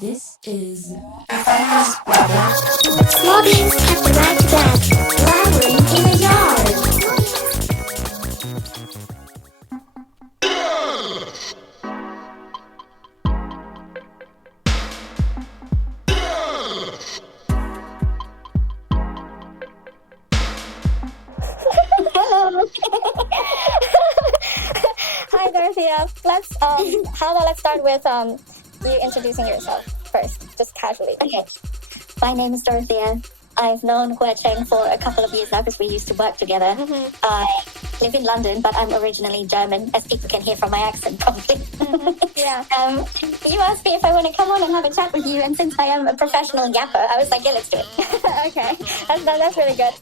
This is Blabber. Slobbins kept the right to black, blabbering in the yard. Hello. Hi, Dorothea. Let's start with you introducing yourself first, just casually. Okay. My name is Dorothea. I've known 𝕙𝕦𝕒𝕦𝕦𝕦𝕦 for a couple of years now because we used to work together. Mm-hmm. I live in London, but I'm originally German, as people can hear from my accent, probably. Mm-hmm. Yeah. You asked me if I want to come on and have a chat with you, and since I am a professional yapper, I was like, yeah, let's do it. Okay. That's really good.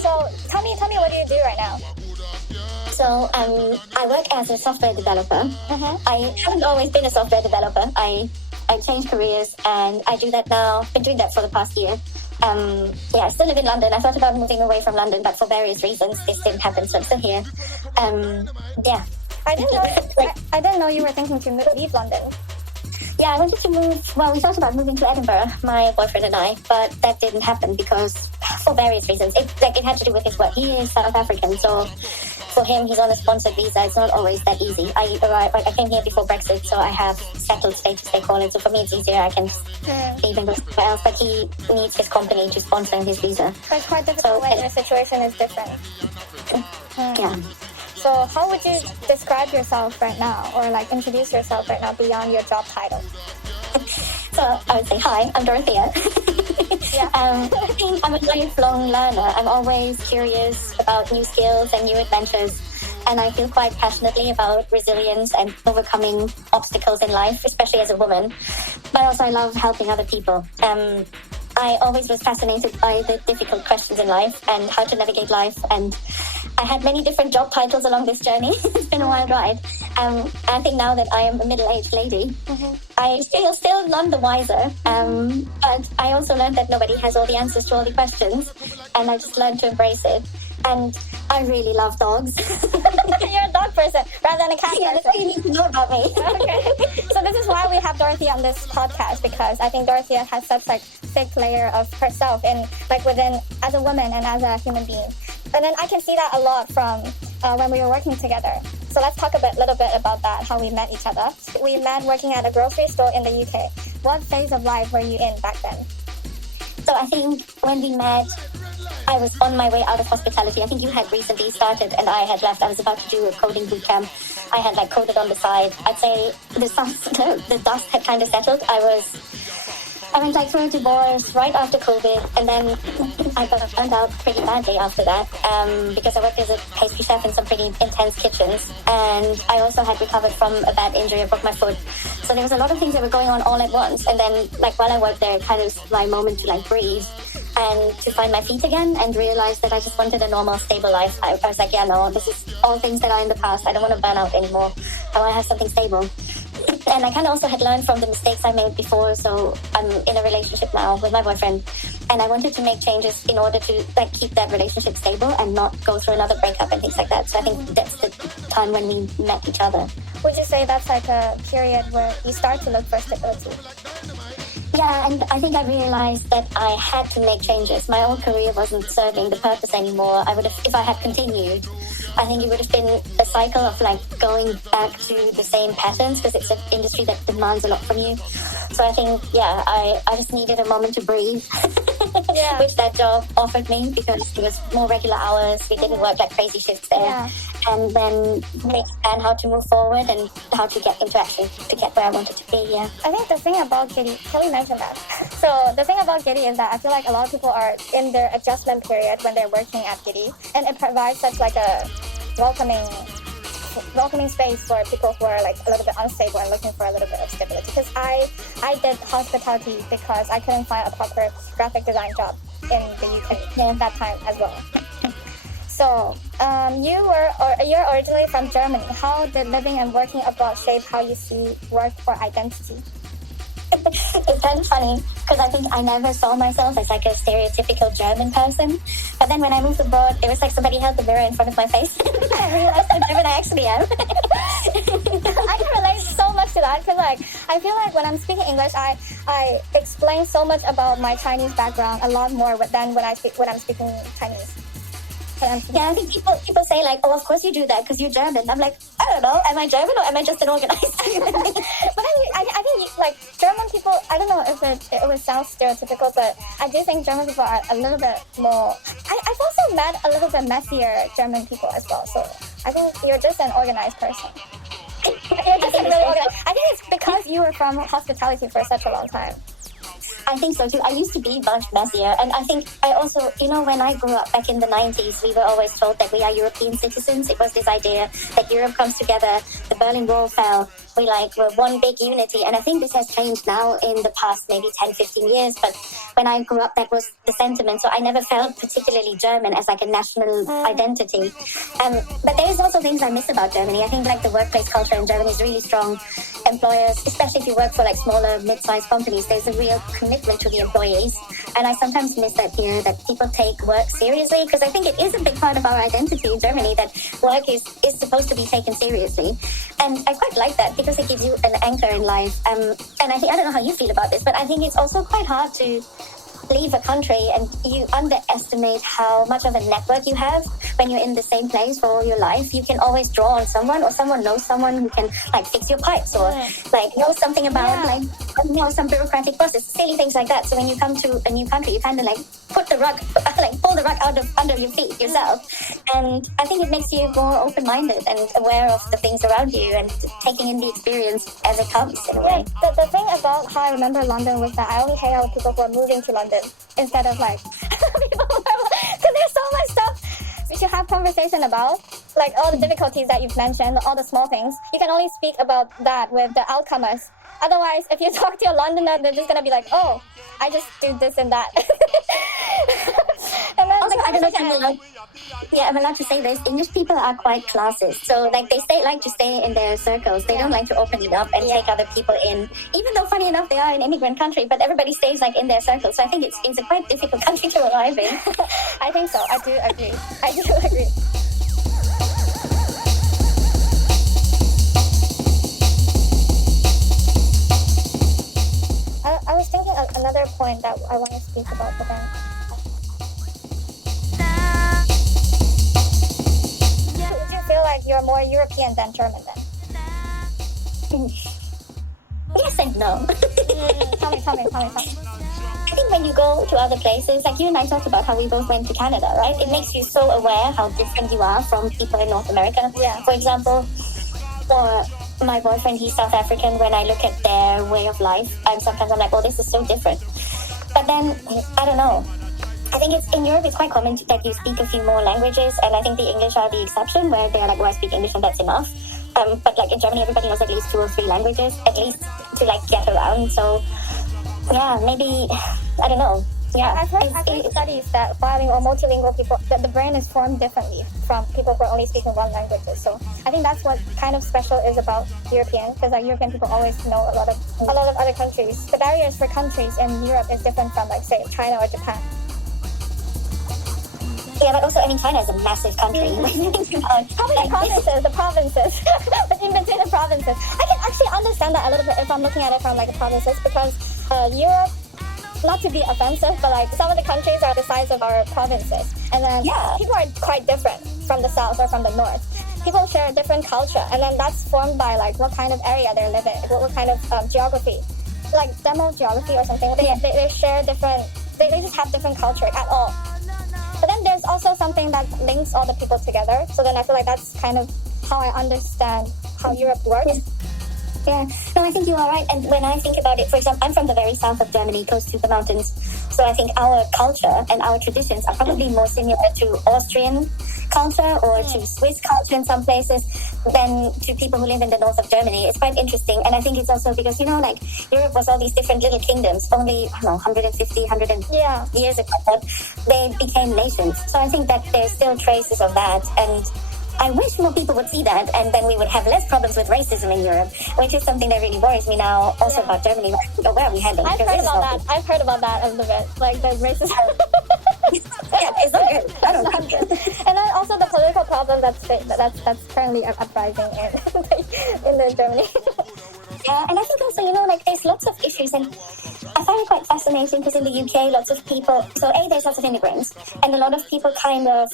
So tell me what do you do right now? So I work as a software developer. Mm-hmm. I haven't always been a software developer. I changed careers, and I do that now. Been doing that for the past year. I still live in London. I thought about moving away from London, but for various reasons, this didn't happen, so I'm still here. I didn't know you were thinking to leave London. Yeah, I wanted to move. Well, we thought about moving to Edinburgh, my boyfriend and I, but that didn't happen because, for various reasons, it had to do with his work. He is South African, so for him, he's on a sponsored visa. It's not always that easy. I came here before Brexit, so I have settled status, they call it. So for me, it's easier. I can leave and go somewhere else. But he needs his company to sponsor his visa. But it's quite difficult when your situation is different. Yeah. So how would you describe yourself right now, or like introduce yourself right now beyond your job title? So I would say, hi, I'm Dorothea. Yeah. I think I'm a lifelong learner. I'm always curious about new skills and new adventures. And I feel quite passionately about resilience and overcoming obstacles in life, especially as a woman. But also I love helping other people. I always was fascinated by the difficult questions in life and how to navigate life. And I had many different job titles along this journey. It's been a wild ride. I think now that I am a middle-aged lady, I feel still none the wiser. But I also learned that nobody has all the answers to all the questions. And I just learned to embrace it. And I really love dogs. You're a dog person rather than a cat Yeah, that's person. all you need to know about me. Okay. So this is why we have Dorothea on this podcast, because I think Dorothea has such like thick layer of herself in like within as a woman and as a human being. And then I can see that a lot from when we were working together. So let's talk a little bit about that, how we met each other. We met working at a grocery store in the UK. What phase of life were you in back then? So I think when we met, I was on my way out of hospitality. I think you had recently started and I had left. I was about to do a coding bootcamp. I had like coded on the side. I'd say the dust had kind of settled. I went like through a divorce right after COVID, and then I got burnt out pretty badly after that because I worked as a pastry chef in some pretty intense kitchens, and I also had recovered from a bad injury. I broke my foot, so there was a lot of things that were going on all at once. And then, like while I worked there, it kind of was my moment to like breathe and to find my feet again and realize that I just wanted a normal, stable life. I was like, yeah, no, this is all things that are in the past. I don't want to burn out anymore. I want to have something stable. And I kind of also had learned from the mistakes I made before, so I'm in a relationship now with my boyfriend, and I wanted to make changes in order to like keep that relationship stable and not go through another breakup and things like that. So I think that's the time when we met each other. Would you say that's like a period where you start to look for stability? Yeah, and I think I realized that I had to make changes. My old career wasn't serving the purpose anymore. I would have, if I had continued, I think it would have been a cycle of like going back to the same patterns because it's an industry that demands a lot from you. So I think, yeah, I just needed a moment to breathe, which that job offered me because it was more regular hours. We didn't work like crazy shifts there. Yeah. And then make a plan how to move forward and how to get into action to get where I wanted to be, yeah. I think the thing about Giddy, Kelly mentioned that. So the thing about Giddy is that I feel like a lot of people are in their adjustment period when they're working at Giddy, and it provides such like a welcoming space for people who are like a little bit unstable and looking for a little bit of stability. Because I did hospitality because I couldn't find a proper graphic design job in the UK at that time as well. So you're originally from Germany. How did living and working abroad shape how you see work or identity? it's kind of funny because I think I never saw myself as like a stereotypical German person. But then when I moved abroad, it was like somebody held the mirror in front of my face. I realized how German I actually am. I can relate so much to that because like I feel like when I'm speaking English, I explain so much about my Chinese background a lot more than when I'm speaking Chinese. Yeah, I think people say like, oh, of course you do that because you're German. I'm like, I don't know, am I German or am I just an organized human being? But then I think like German people, I don't know if it would sound stereotypical, but I do think German people are a little bit more. I've also met a little bit messier German people as well. So I think you're just an organized person. You're just really organized. I think it's because you were from hospitality for such a long time. I think so too. I used to be much messier. And I think I also, when I grew up back in the 90s, we were always told that we are European citizens. It was this idea that Europe comes together, the Berlin Wall fell, we're one big unity. And I think this has changed now in the past maybe 10, 15 years. But when I grew up, that was the sentiment. So I never felt particularly German as like a national identity. But there's also things I miss about Germany. I think like the workplace culture in Germany is really strong. Employers, especially if you work for like smaller, mid-sized companies, there's a real commitment to the employees. And I sometimes miss that here, that people take work seriously, because I think it is a big part of our identity in Germany, that work is supposed to be taken seriously. And I quite like that because it gives you an anchor in life. And I don't know how you feel about this, but I think it's also quite hard to leave a country and you underestimate how much of a network you have when you're in the same place for all your life. You can always draw on someone, or someone knows someone who can like fix your pipes, or like know something about like some bureaucratic process, silly things like that. So when you come to a new country, you kind of like pull the rug out of under your feet yourself. And I think it makes you more open-minded and aware of the things around you and taking in the experience as it comes in a way. The thing about how I remember London was that I only hang out with people who are moving to London instead of like people who are, because there's so much stuff we should have conversation about, like all the difficulties that you've mentioned, all the small things. You can only speak about that with the outcomers. Otherwise, if you talk to a Londoner, they're just gonna be like, oh, I just do this and that. And then also, I don't know if I'm allowed to say this. English people are quite classist, so like they like to stay in their circles. They don't like to open it up and take other people in, even though funny enough they are an immigrant country, but everybody stays like in their circles. So I think it's a quite difficult country to arrive in. I think so. I do agree. I was thinking of another point that I want to speak about, but then would you feel like you're more European than German then? Yes and no. Tell me. I think when you go to other places, like you and I talked about how we both went to Canada, right? It makes you so aware how different you are from people in North America. Yeah. For example, for my boyfriend, he's South African. When I look at their way of life, I'm like, oh, this is so different. But then, I don't know. I think in Europe, it's quite common that you speak a few more languages, and I think the English are the exception, where they're like, oh, I speak English and that's enough. But like in Germany, everybody knows at least 2 or 3 languages, at least to like get around. So yeah, maybe, I don't know. Yeah, I've heard studies that bilingual or multilingual people, that the brain is formed differently from people who are only speaking one language. So I think that's what kind of special is about European, because like European people always know a lot of other countries. The barriers for countries in Europe is different from like say China or Japan. Yeah, but also, I mean, China is a massive country. Probably the provinces. But in between the provinces. I can actually understand that a little bit if I'm looking at it from like the provinces, because Europe, not to be offensive, but like some of the countries are the size of our provinces. And then people are quite different from the south or from the north. People share a different culture, and then that's formed by like what kind of area they live in, what kind of geography. Like demo geography or something. They share different, they just have different culture at all. But then there's also something that links all the people together. So then I feel like that's kind of how I understand how Europe works. Yeah, no, I think you are right. And when I think about it, for example, I'm from the very south of Germany, close to the mountains. So I think our culture and our traditions are probably more similar to Austrian culture or to Swiss culture in some places than to people who live in the north of Germany. It's quite interesting. And I think it's also because, like Europe was all these different little kingdoms. Only, 150, 100 years ago, they became nations. So I think that there's still traces of that. And I wish more people would see that, and then we would have less problems with racism in Europe, which is something that really worries me now. Also about Germany, where are we heading? I've heard about that. I've heard about that a little bit, like the racism. Yeah, it's not good. I don't know. And then also the political problem that's currently uprising in Germany. Yeah, and I think also, like there's lots of issues, and I find it quite fascinating because in the UK, lots of people, there's lots of immigrants, and a lot of people kind of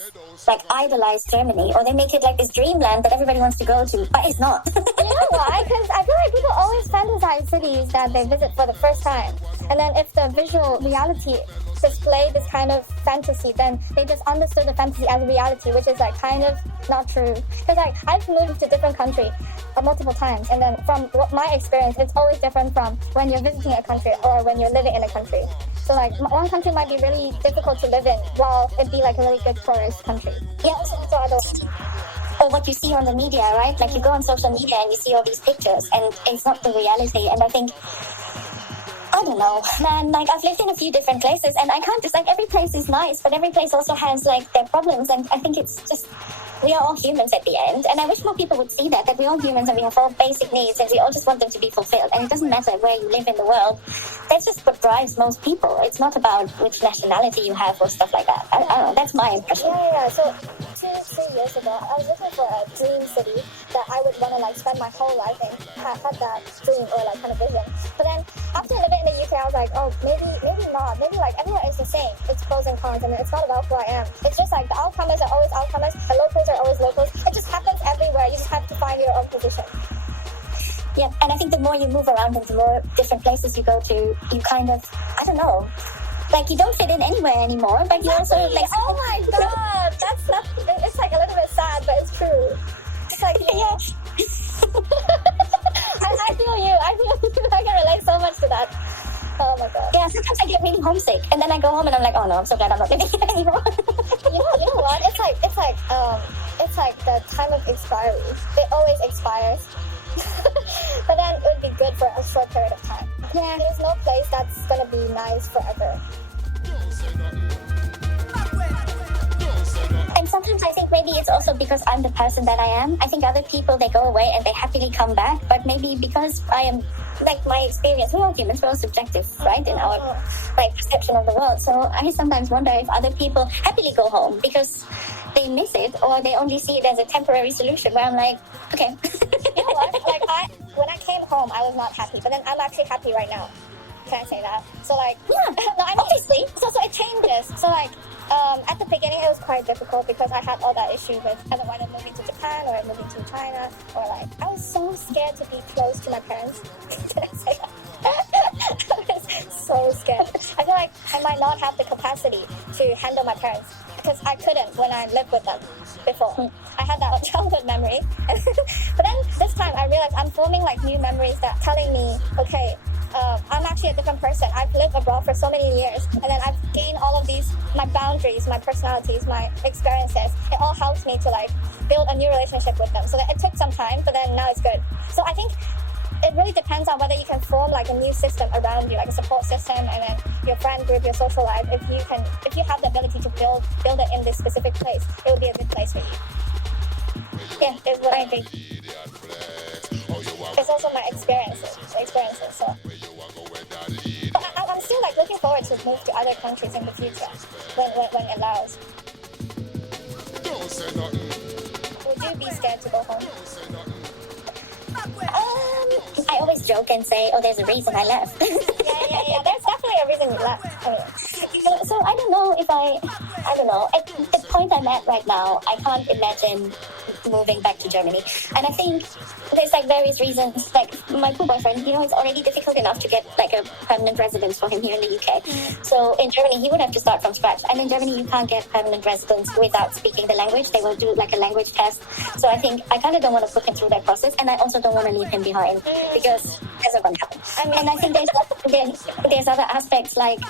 like idolize Germany, or they make it like this dreamland that everybody wants to go to, but it's not. You know why? Because I feel like people always fantasize cities that they visit for the first time, and then if the visual reality display this kind of fantasy, then they just understood the fantasy as a reality, which is like kind of not true. Because like I've moved to different countries multiple times, and then from my experience, it's always different from when you're visiting a country or when you're living in a country. So like one country might be really difficult to live in, while it be like a really good tourist country. Yeah, also or what you see on the media, right? Like you go on social media and you see all these pictures, and it's not the reality. And I think, I don't know, man, like I've lived in a few different places, and I can't just, like, every place is nice, but every place also has like their problems, and I think it's just, we are all humans at the end, and I wish more people would see that we're all humans and we have all basic needs, and we all just want them to be fulfilled, and it doesn't matter where you live in the world. That's just what drives most people. It's not about which nationality you have or stuff like that. I don't know, that's my impression. Yeah. So 2-3 years ago, I was looking for a dream city that I would want to like spend my whole life in. I had that dream or like kind of vision. But then after living in the UK, I was like, oh, maybe not. Maybe like everywhere is the same. It's pros and cons, and it's not about who I am. It's just like the outcomers are always outcomers, the locals are always locals. It just happens everywhere. You just have to find your own position. Yeah, and I think the more you move around and the more different places you go to, you kind of, I don't know, like you don't fit in anywhere anymore, but you also like... Oh my god, that's not... It's like a little bit sad, but it's true. It's like... Yeah. I feel you. I can relate so much to that. Oh my god. Yeah, sometimes I get really homesick, and then I go home and I'm like, oh no, I'm so glad I'm not living here anymore. You know what? It's like the time of expiry. It always expires. But then it would be good for a short period of time. Yeah. There's no place that's gonna be nice forever. And sometimes I think maybe it's also because I'm the person that I am. I think other people, they go away and they happily come back, but maybe because I am, like, my experience, we're all humans, we're all subjective, right, in our like perception of the world. So I sometimes wonder if other people happily go home because they miss it, or they only see it as a temporary solution, where I'm like, okay. You know what? Like when I came home, I was not happy, but then I'm actually happy right now. Can I say that? So like, yeah, no, I mean, obviously. So it changes. So like, at the beginning it was quite difficult because I had all that issue with either when I'm moving to Japan or moving to China, or like I was so scared to be close to my parents. Can I say that? I was so scared. I feel like I might not have the capacity to handle my parents because I couldn't when I lived with them before. I had that childhood memory. But then this time I realized I'm forming like new memories that telling me, okay, I'm actually a different person. I've lived abroad for so many years, and then I've gained all of these, my boundaries, my personalities, my experiences. It all helps me to like build a new relationship with them. So that it took some time, but then now it's good. So I think it really depends on whether you can form like a new system around you, like a support system, and then your friend group, your social life. If you have the ability to build it in this specific place, it will be a good place for you. Yeah, it will. I agree. It's also my experiences. So but I'm still like looking forward to move to other countries in the future when it allows. Would you be scared to go home? I always joke and say, oh, there's a reason I left. Yeah. There's definitely a reason you left. I mean, so I don't know if I don't know. At the point I'm at right now, I can't imagine moving back to Germany. And I think there's like various reasons. Like my poor boyfriend, it's already difficult enough to get like a permanent residence for him here in the UK. So in Germany, he would have to start from scratch. And in Germany, you can't get permanent residence without speaking the language. They will do like a language test. So I think I kind of don't want to put him through that process. And I also don't want to leave him behind because that's not going to happen. And I think there's other aspects like,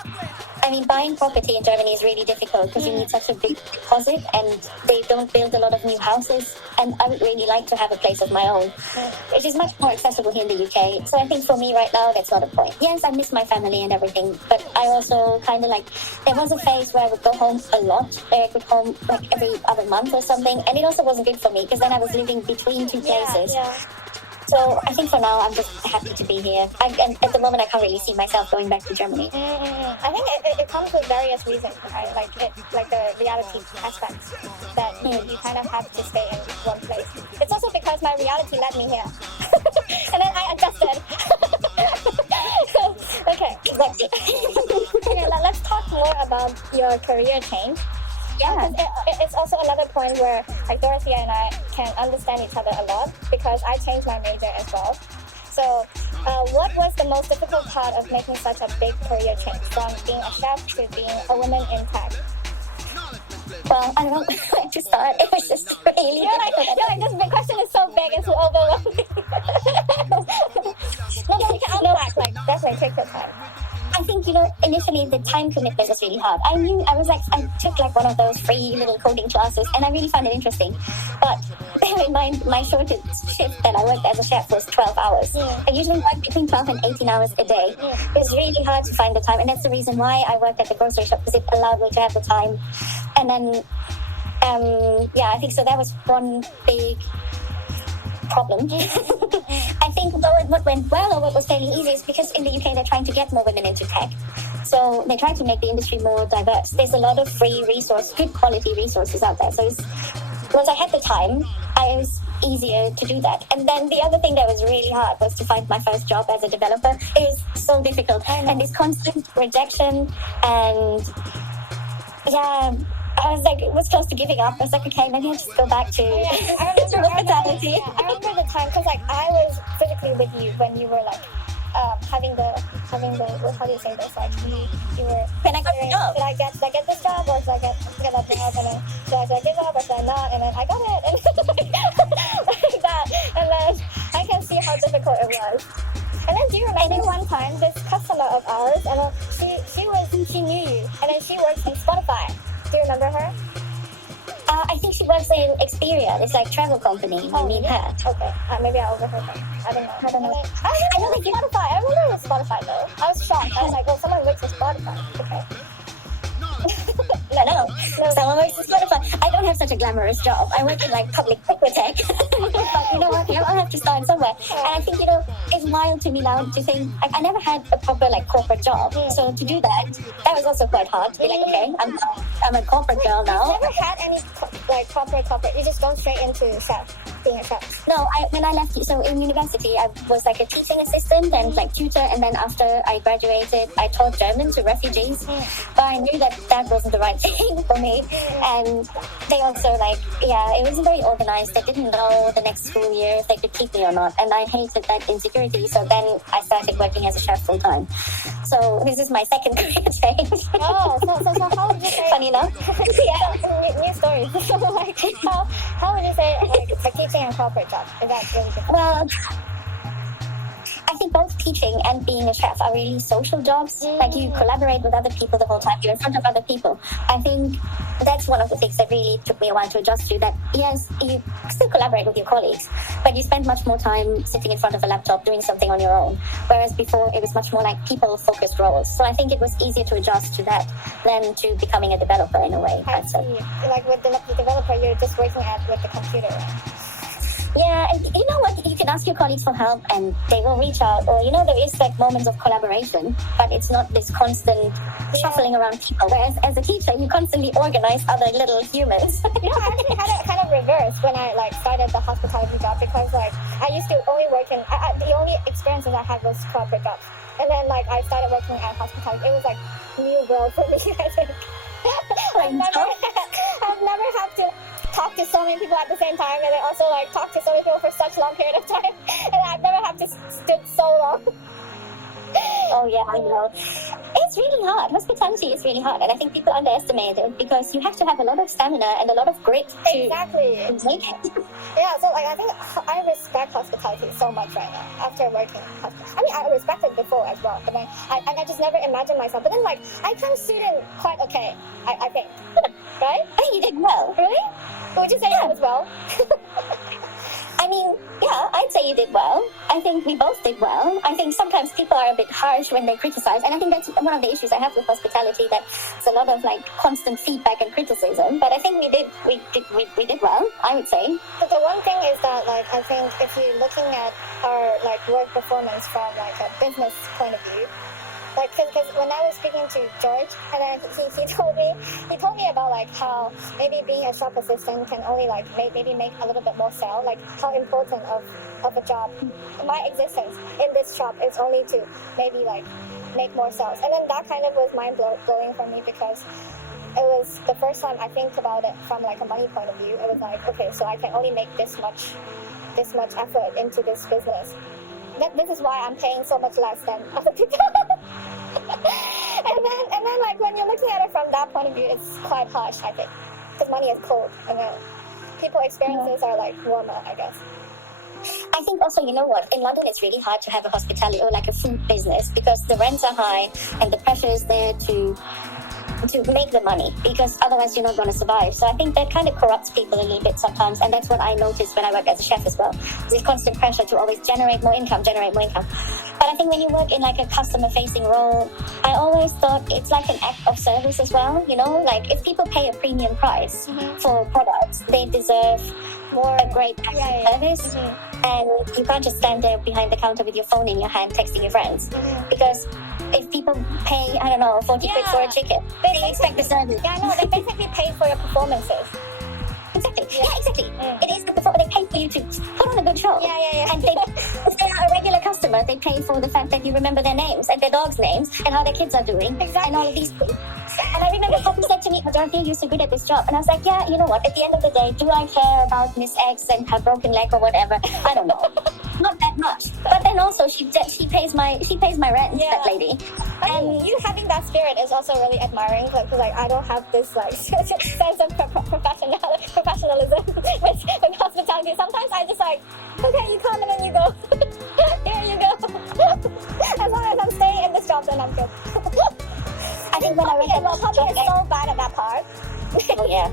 I mean, buying property in Germany is really difficult because you need such a big deposit and they don't build a lot of new houses. And I would really like to have a place of my own, which is much more accessible here in the UK. So I think for me right now, that's not a point. Yes, I miss my family and everything, but I also kind of like, there was a phase where I would go home a lot. I would home like every other month or something. And it also wasn't good for me because then I was living between two places. Yeah. So I think for now, I'm just happy to be here. And at the moment, I can't really see myself going back to Germany. I think it comes with various reasons, right? Like the reality aspects that you kind of have to stay in one place. It's also because my reality led me here. And then I adjusted. Okay. Exactly. Okay, let's talk more about your career change. Yeah. It's also another point where like Dorothea and I can understand each other a lot because I changed my major as well. So what was the most difficult part of making such a big career change from being a chef to being a woman in tech? Well, I don't know where to start. It was just really You're like, this big question is so big, it's overwhelming. No, you can unpack, like, definitely take your time. I think, initially the time commitment was really hard. I took like one of those free little coding classes and I really found it interesting. But bear in mind, my shortest shift that I worked as a chef was 12 hours. I usually work between 12 and 18 hours a day. It was really hard to find the time. And that's the reason why I worked at the grocery shop, because it allowed me to have the time. And then, I think so that was one big problem. I think what went well or what was fairly easy is because in the UK they're trying to get more women into tech. So they try to make the industry more diverse. There's a lot of free good quality resources out there. So once I had the time, it was easier to do that. And then the other thing that was really hard was to find my first job as a developer. It was so difficult. And this constant rejection and I was like, it was close to giving up. I was like, okay, maybe I'll just go back to hospitality. I remember the time because like I was physically with you when you were like having the how do you say this? Like you were. When I got the job. Did I get this job or did I get that job? And then should I give up or should I not? And then I got it and like that. And then I can see how difficult it was. And then do you remember one time this customer of ours and she knew you and then she works in Spotify. Do you remember her? I think she works in Ephemeron. It's like travel company. You mean her? Okay. Maybe I overheard her. I don't know. I know Spotify. I remember it was Spotify though. I was shocked. I was like, someone works at Spotify. Okay. No. Someone works at Spotify. I don't have such a glamorous job. I work in like public tech. But you know what? I'll have to start somewhere. And I think, it's wild to me now to think, I never had a proper like corporate job. So to do that was also quite hard. To be like, okay, I'm a corporate girl now. You never had any like corporate. You just go straight into being a chef. No, when I left, so in university, I was like a teaching assistant and like tutor. And then after I graduated, I taught German to refugees. But I knew that wasn't the right thing for me. And they also it wasn't very organized. They didn't know the next school year if they could keep me or not. And I hated that insecurity. So then I started working as a chef full time. So this is my second career change. Oh, so how would you say? Funny enough. Yeah, new story. So like, how would you say like teaching and corporate job? Is that really different? Well, I think both teaching and being a chef are really social jobs. Like you collaborate with other people the whole time. You're in front of other people. I think that's one of the things that really took me a while to adjust to. That yes, you still collaborate with your colleagues, but you spend much more time sitting in front of a laptop doing something on your own. Whereas before it was much more like people-focused roles. So I think it was easier to adjust to that than to becoming a developer in a way. I see. Like with the developer, you're just working with the computer. Yeah, and you know what? You can ask your colleagues for help and they will reach out. Or, there is like moments of collaboration, but it's not this constant shuffling around people. Whereas as a teacher, you constantly organize other little humans. I actually had it kind of reversed when I started the hospitality job because I used to only work in, the only experiences I had was corporate jobs. And then I started working at hospitality. It was like new world for me, I think. I've never had to talk to so many people at the same time and then also talk to so many people for such long period of time and I've never had to stood so long. Oh yeah, I know. It's really hard. Hospitality is really hard, and I think people underestimate it because you have to have a lot of stamina and a lot of grit to make it. Yeah, so like I think I respect hospitality so much right now after working in hospitality. I mean, I respected it before as well, but then I just never imagined myself. But then like I kind of suited in quite okay, I think. Right? I think you did well. Really? Would you say that as well? I mean, yeah, I'd say you did well. I think we both did well. I think sometimes people are a bit harsh when they criticize, and I think that's one of the issues I have with hospitality, that it's a lot of like constant feedback and criticism. But I think we did well, I would say. But the one thing is that like I think if you're looking at our like work performance from like a business point of view, like because when I was speaking to George, and then he told me about like how maybe being a shop assistant can only like maybe make a little bit more sale, like how important of a job my existence in this shop is only to maybe like make more sales. And then that kind of was mind blowing for me, because it was the first time I think about it from like a money point of view. It was like, okay, so I can only make this much effort into this business. This is why I'm paying so much less than other people. and then like when you're looking at it from that point of view, it's quite harsh, I think, because money is cold, and then people experiences are like warmer, I guess. I think also, you know what, in London it's really hard to have a hospitality or like a food business, because the rents are high and the pressure is there to make the money, because otherwise you're not going to survive. So I think that kind of corrupts people a little bit sometimes, and that's what I noticed when I work as a chef as well. There's constant pressure to always generate more income. But I think when you work in like a customer-facing role, I always thought it's like an act of service as well, you know? Like if people pay a premium price for products, they deserve a great service. And you can't just stand there behind the counter with your phone in your hand texting your friends. Because if people pay, I don't know, 40 quid for a chicken, they expect the service. Yeah, I know, they basically pay for your performances. Exactly. Yeah, exactly. It is the they pay for you to put on a good show. Yeah. And if they are a regular customer, they pay for the fact that you remember their names and their dogs' names and how their kids are doing. Exactly. And all of these things. And I remember Poppy said to me, oh, Dorothea, you're so good at this job. And I was like, yeah, you know what? At the end of the day, do I care about Miss X and her broken leg or whatever? I don't know. Not that much. But then also she pays my rent, that lady. I mean, you having that spirit is also really admiring, because like I don't have this like sense of professionalism with hospitality. Sometimes I just like, okay, you come and then you go. Here you go. As long as I'm staying in this job, then I'm good. I think when I read that, Poppy is so bad at that part. Oh yeah,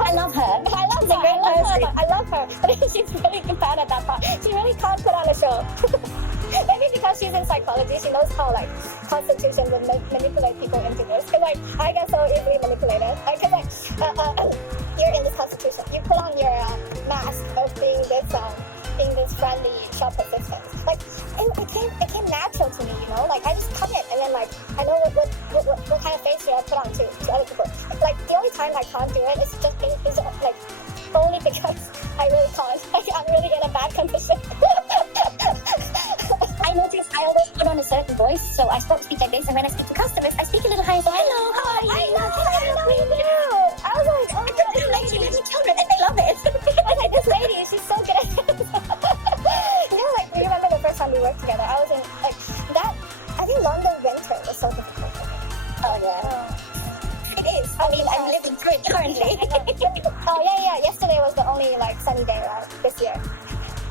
I love her. I love her, but she's really bad at that part. She really can't put on a show. Maybe because she's in psychology, she knows how like constitutions and manipulate people into this. Because like I get so easily manipulated. Because like you're in this constitution, you put on your mask of being this friendly shop assistant. Like it came natural to me, you know. Like I just come in and then like I know what kind of face should I put on to other people. Like the only time I can't do it is just like only because I really can't. Like I'm really in a bad condition. I noticed I always put on a certain voice, so I speak like this, and when I speak to customers, I speak a little higher. So hello, how are you? I know you do. I was like, oh my god, they're like little children, and they love it. I was like, this lady, she's so good at it. You know, like you remember the first time we worked together? I was in like that. I think London winter was so difficult for me. Oh yeah. It is. I mean, I'm living through it currently. Oh yeah. Yesterday was the only like sunny day this year.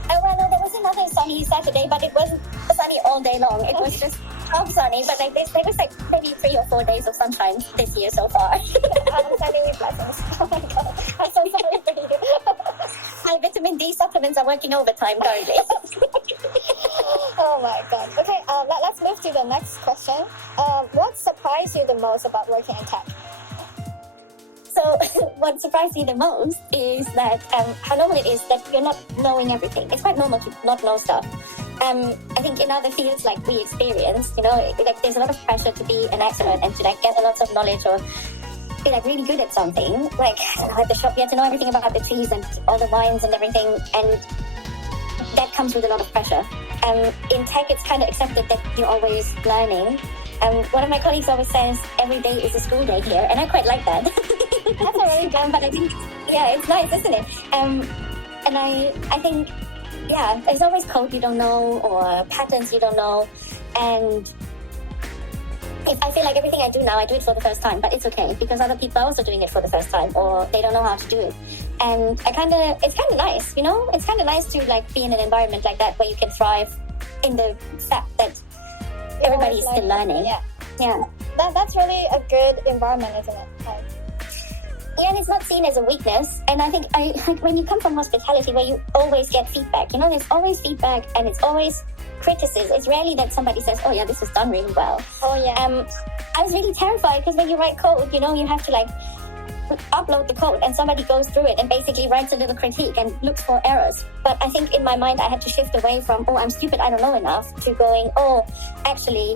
Oh well, no, there was another sunny Saturday, but it wasn't sunny all day long. It was just half sunny, but like there was like maybe 3 or 4 days of sunshine this year so far. I'm sending you blessings. Oh my god, I'm so sorry for you. My vitamin D supplements are working overtime currently. Oh my god. Okay, let's move to the next question. What surprised you the most about working in tech? So what surprised me the most is that how normal it is that you're not knowing everything. It's quite normal to not know stuff. I think in other fields like we experience, you know, like there's a lot of pressure to be an expert and to like get a lot of knowledge or be like really good at something. Like I don't know, at the shop you have to know everything about the cheese and all the wines and everything, and that comes with a lot of pressure. In tech it's kind of accepted that you're always learning. One of my colleagues always says every day is a school day here, and I quite like that. That's a really good. But I think, yeah, it's nice, isn't it? And I think, yeah, there's always code you don't know or patterns you don't know, and if I feel like everything I do now, I do it for the first time, but it's okay because other people are also doing it for the first time or they don't know how to do it. And it's kind of nice, you know? It's kind of nice to like be in an environment like that where you can thrive in the fact that everybody is still learning. Yeah. That's really a good environment, isn't it? Yeah, and it's not seen as a weakness. And I think when you come from hospitality where you always get feedback, you know, there's always feedback and it's always criticism. It's rarely that somebody says, oh yeah, this is done really well. Oh yeah. I was really terrified because when you write code, you know, you have to like upload the code and somebody goes through it and basically writes a little critique and looks for errors. But I think in my mind I had to shift away from, oh, I'm stupid, I don't know enough, to going, oh, actually,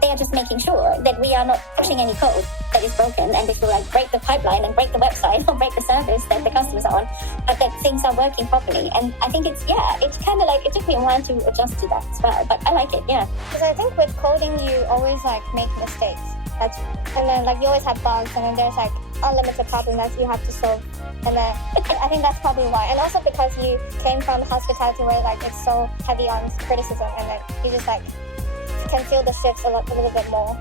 they are just making sure that we are not pushing any code that is broken and this will like break the pipeline and break the website or break the service that the customers are on, but that things are working properly. And I think it's kind of like, it took me a while to adjust to that as well, but I like it, yeah. Because I think with coding, you always like make mistakes. And then like you always have bugs and then there's like unlimited problems that you have to solve. And then I think that's probably why. And also because you came from hospitality where like it's so heavy on criticism and then you just like can feel the shifts a little bit more.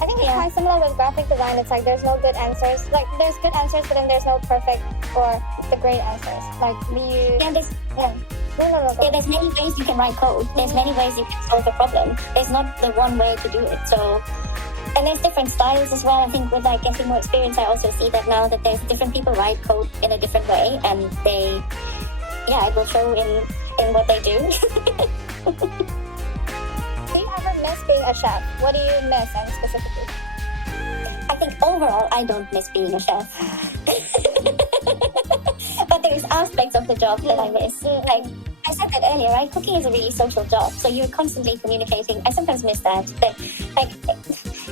I think it's quite similar with graphic design. It's like there's no good answers. Like there's good answers, but then there's no perfect or the great answers. Like there's many ways you can write code. There's many ways you can solve a problem. There's not the one way to do it. So, and there's different styles as well. I think with like getting more experience, I also see that now that there's different people write code in a different way, and it will show in what they do. Do you ever miss being a chef? What do you miss, and specifically? I think overall, I don't miss being a chef. But there's aspects of the job that I miss. Like I said that earlier, right? Cooking is a really social job, so you're constantly communicating. I sometimes miss that like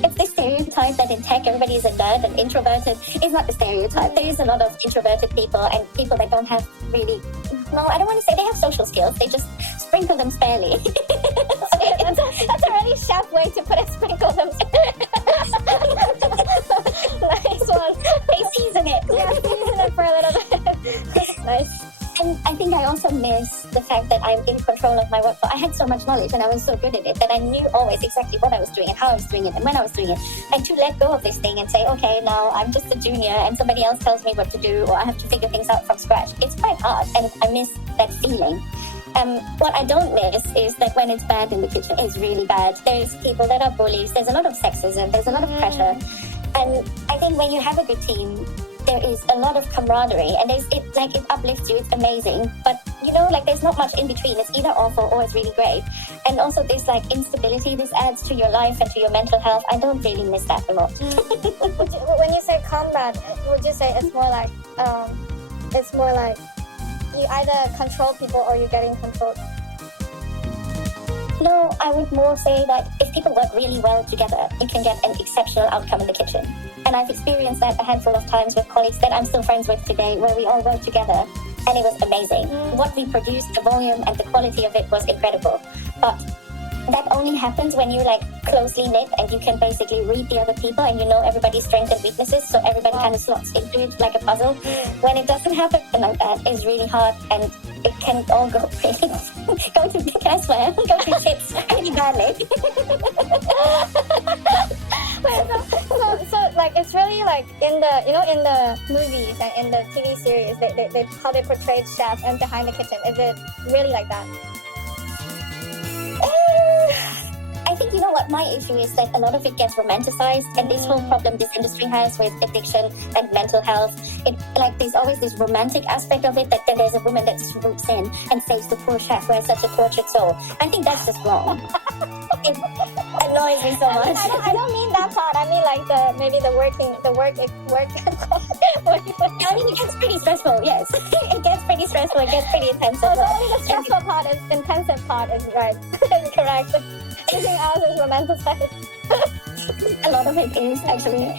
it's this stereotype that in tech everybody is a nerd and introverted. It's not the stereotype. There is a lot of introverted people and people that don't have really, no, I don't want to say they have social skills. They just sprinkle them sparely. That's a really chef way to put it, sprinkle them. Nice one. They season it. Yeah, season it for a little bit. Nice. And I think I also miss the fact that I'm in control of my workflow. I had so much knowledge and I was so good at it that I knew always exactly what I was doing and how I was doing it and when I was doing it. And to let go of this thing and say, okay, now I'm just a junior and somebody else tells me what to do or I have to figure things out from scratch. It's quite hard and I miss that feeling. What I don't miss is that when it's bad in the kitchen, it's really bad. There's people that are bullies. There's a lot of sexism. There's a lot of pressure. And I think when you have a good team, there is a lot of camaraderie and it uplifts you. It's amazing. But you know, like there's not much in between. It's either awful or it's really great. And also this like instability, this adds to your life and to your mental health. I don't really miss that a lot. When you say comrade, would you say it's more like you either control people or you're getting controlled? No, I would more say that if people work really well together, you can get an exceptional outcome in the kitchen. And I've experienced that a handful of times with colleagues that I'm still friends with today, where we all work together, and it was amazing. What we produced, the volume and the quality of it was incredible. But that only happens when you like closely knit and you can basically read the other people and you know everybody's strengths and weaknesses, so everybody kind of slots into it like a puzzle. When it doesn't happen like that, it's really hard and it can all go pretty go to shit pretty badly. So like it's really like in the movies and in the TV series they how they portrayed chefs and behind the kitchen. Is it really like that? I think, you know what, my issue is that a lot of it gets romanticized, and this whole problem this industry has with addiction and mental health, there's always this romantic aspect of it, that then there's a woman that swoops in and saves the poor chef who has such a tortured soul. I think that's just wrong. It annoys me so much. I don't mean that part. I mean like the work. I mean, it gets pretty stressful, yes. It gets pretty stressful, it gets pretty intense. So only the stressful part is intensive part is right. Is correct. Everything else is romanticized. A lot of it is, actually.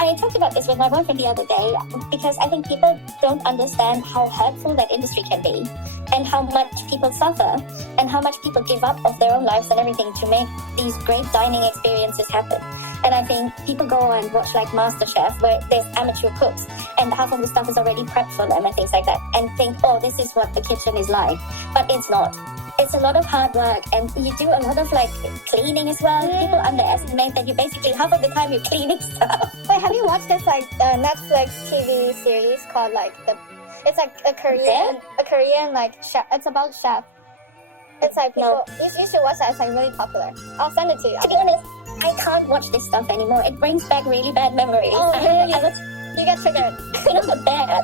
I talked about this with my boyfriend the other day because I think people don't understand how hurtful that industry can be and how much people suffer and how much people give up of their own lives and everything to make these great dining experiences happen. And I think people go and watch like MasterChef where there's amateur cooks and half of the stuff is already prepped for them and things like that and think, oh, this is what the kitchen is like. But it's not. it's a lot of hard work, and you do a lot of like cleaning as well. People underestimate that you basically half of the time you're cleaning stuff. Wait, have you watched this like Netflix TV series called like it's like a Korean like chef. It's about chef. It's like people, you should watch that. It's like really popular. I'll send it to you. To be honest, I can't watch this stuff anymore. It brings back really bad memories. Oh, really? You get triggered. You know the bear?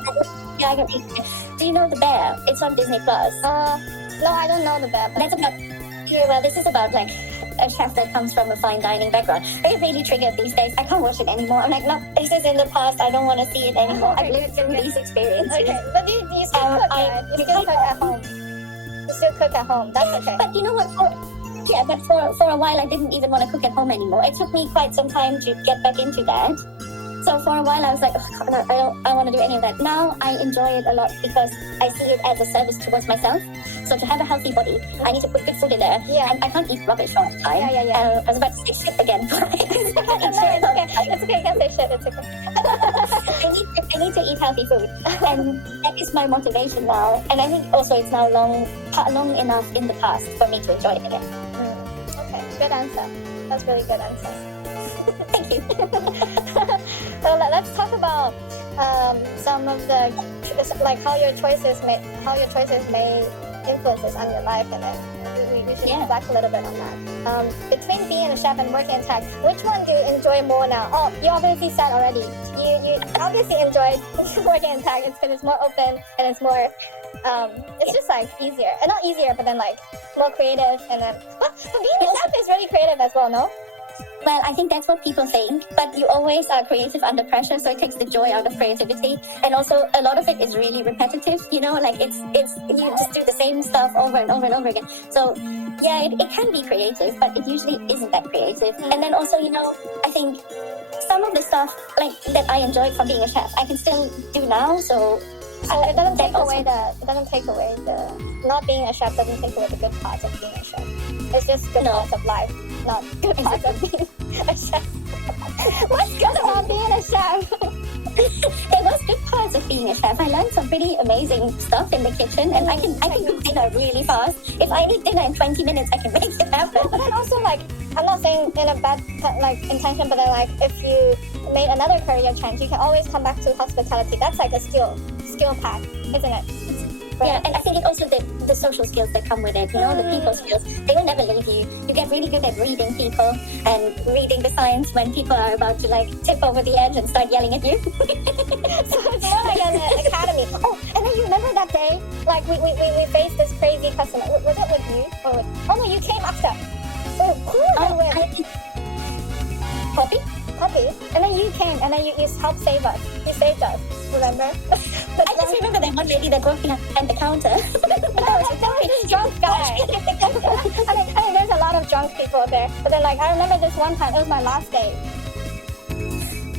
Yeah, I get triggered. Do you know the bear? It's on Disney Plus. No, I don't know the bear. That's about. Yeah, well, this is about like a chef that comes from a fine dining background. I'm really triggered these days. I can't watch it anymore. I'm like, no, this is in the past. I don't want to see it anymore. I've lived through these experiences. Okay, but you still cook, right? You still cook at home. You still cook at home. That's okay. But you know what? But for a while, I didn't even want to cook at home anymore. It took me quite some time to get back into that. So for a while, I was like, oh, God, I don't want to do any of that. Now I enjoy it a lot because I see it as a service towards myself. So to have a healthy body, I need to put good food in there. Yeah. And I can't eat rubbish all the time. Yeah. I was about to say shit again. No, it's okay. It's okay. You can say shit. It's okay. I need to eat healthy food. And that is my motivation now. And I think also it's now long enough in the past for me to enjoy it again. Okay, good answer. That's really good answer. Thank you. So let's talk about some of the like how your choices may influences on your life, and then we should reflect a little bit on that. Between being a chef and working in tech, which one do you enjoy more now? Oh, you obviously said already. You obviously enjoy working in tech. It's because it's more open and it's more. It's just like easier, and not easier, but then like more creative, and then. But being a chef is really creative as well, no? Well, I think that's what people think, but you always are creative under pressure, so it takes the joy out of creativity. And also, a lot of it is really repetitive, you know, like it's you just do the same stuff over and over and over again. So, yeah, it can be creative, but it usually isn't that creative. And then also, you know, I think some of the stuff like that I enjoyed from being a chef, I can still do now. So it doesn't take away the not being a chef doesn't take away the good parts of being a chef. It's just good parts of life, not good parts of being a chef. What's good about being a chef? There was good parts of being a chef. I learned some pretty amazing stuff in the kitchen, and I can cook dinner really fast. If I need dinner in 20 minutes, I can make it happen. But then also, like, I'm not saying in a bad like intention, but then like if you made another career change, you can always come back to hospitality. That's like a skill path, isn't it? Yeah, and I think it also the social skills that come with it, you know, the people skills, they will never leave you. You get really good at reading people and reading the signs when people are about to like tip over the edge and start yelling at you. So it's more like an academy. Oh, and then you remember that day, like we faced this crazy customer. Was it with you? Or oh no, you came after. Oh, who was it with? Poppy. And then you came, and then you helped save us. You saved us, remember? I just remember that one lady that worked behind the counter. That was this drunk guy. I mean, there's a lot of drunk people there. But then, like, I remember this one time, it was my last day.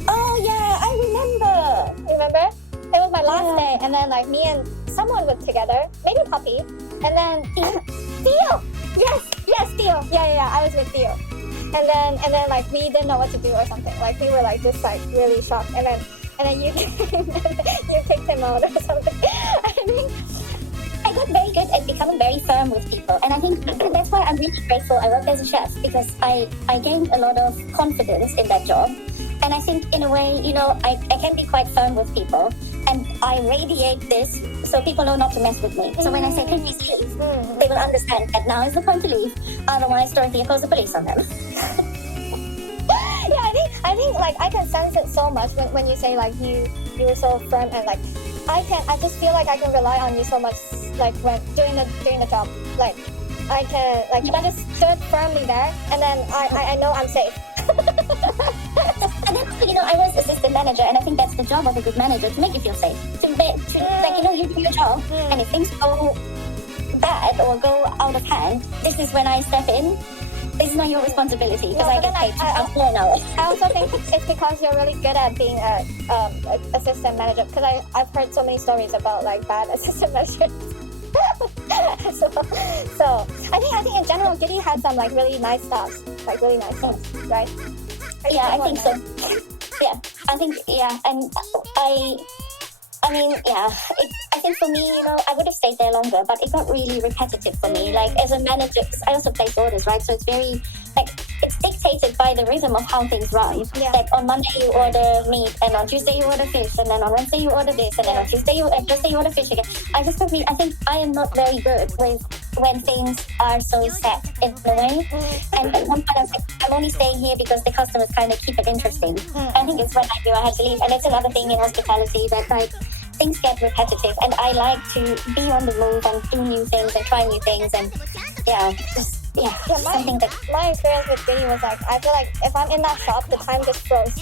Oh, yeah, I remember. You remember? It was my last day, and then, like, me and someone were together, maybe Poppy, and then Theo! Yes, Theo. Yeah, I was with Theo. And then like we didn't know what to do or something. Like we were like just like really shocked. And then you came and you kicked him out or something. I think I got very good at becoming very firm with people, and I think that's why I'm really grateful I worked as a chef, because I gained a lot of confidence in that job. And I think in a way, you know, I can be quite firm with people, and I radiate this so people know not to mess with me. So when I say, can we leave, they will understand that now is the point to leave, otherwise Dorothea calls the police on them. Yeah, I think like I can sense it so much when you say like you were so firm, and like I just feel like I can rely on you so much, like when doing the job. Like I can like I just stood firmly there, and then I know I'm safe. And then, you know, I was assistant manager, and I think that's the job of a good manager, to make you feel safe. To like, you know, you do your job, and if things go bad or go out of hand, this is when I step in. This is not your responsibility, because I get paid to have 4 hours. I also think it's because you're really good at being a assistant manager, because I've heard so many stories about like bad assistant managers. so I think in general, Giddy had some like really nice stuff, right? Yeah, I think so. Yeah, I think, yeah, and I I mean, yeah, I think for me, I would have stayed there longer, but it got really repetitive for me. Like, as a manager, I also place orders, right? So it's very, it's dictated by the rhythm of how things run. Yeah. Like, on Monday you order meat, and on Tuesday you order fish, and then on Wednesday you order this, and then on Thursday you order fish again. I think I am not very good with when things are so set in a way. And at one point I was like, I'm only staying here because the customers kind of keep it interesting. I think it's when I knew I had to leave. And it's another thing in hospitality that, like, things get repetitive, and I like to be on the move and do new things and try new things, and something that... My experience with Giddy was like, I feel like if I'm in that shop, the time just froze.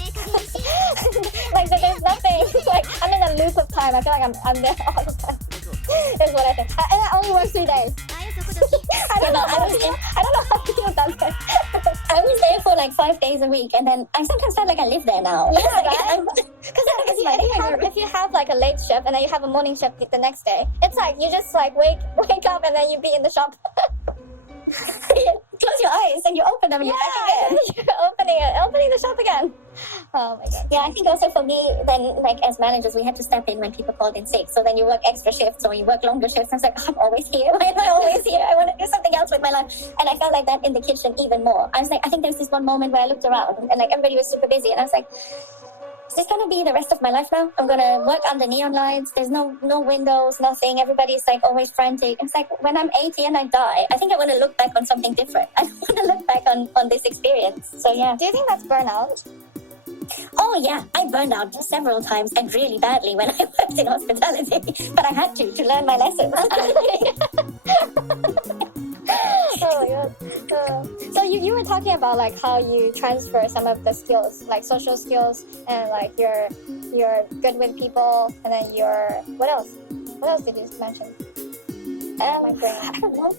Like, there's nothing, like, I'm in a loop of time. I feel like I'm there all the time, is what I think. And I only work 3 days. I don't know how people does it. I was there for like 5 days a week, and then I sometimes felt like I live there now. Yeah, right? Because if you have like a late shift and then you have a morning shift the next day, it's like you just like wake up and then you be in the shop. Close your eyes and you open them and you're back again. You're opening the shop again. Oh my god. Yeah, I think also for me, then, like, as managers, we had to step in when people called in sick. So then you work extra shifts or you work longer shifts. I was like, oh, I'm always here. Why am I always here? I want to do something else with my life. And I felt like that in the kitchen even more. I was like, I think there's this one moment where I looked around and like everybody was super busy, and I was like, is this going to be the rest of my life now? I'm going to work under neon lights. There's no windows, nothing. Everybody's like always frantic. It's like, when I'm 80 and I die, I think I want to look back on something different. I want to look back on this experience. So yeah. Do you think that's burnout? Oh yeah, I burned out several times and really badly when I worked in hospitality. But I had to learn my lessons. Oh my god. So you were talking about like how you transfer some of the skills, like social skills, and like you're good with people, and then what else did you mention? My brain. I don't know.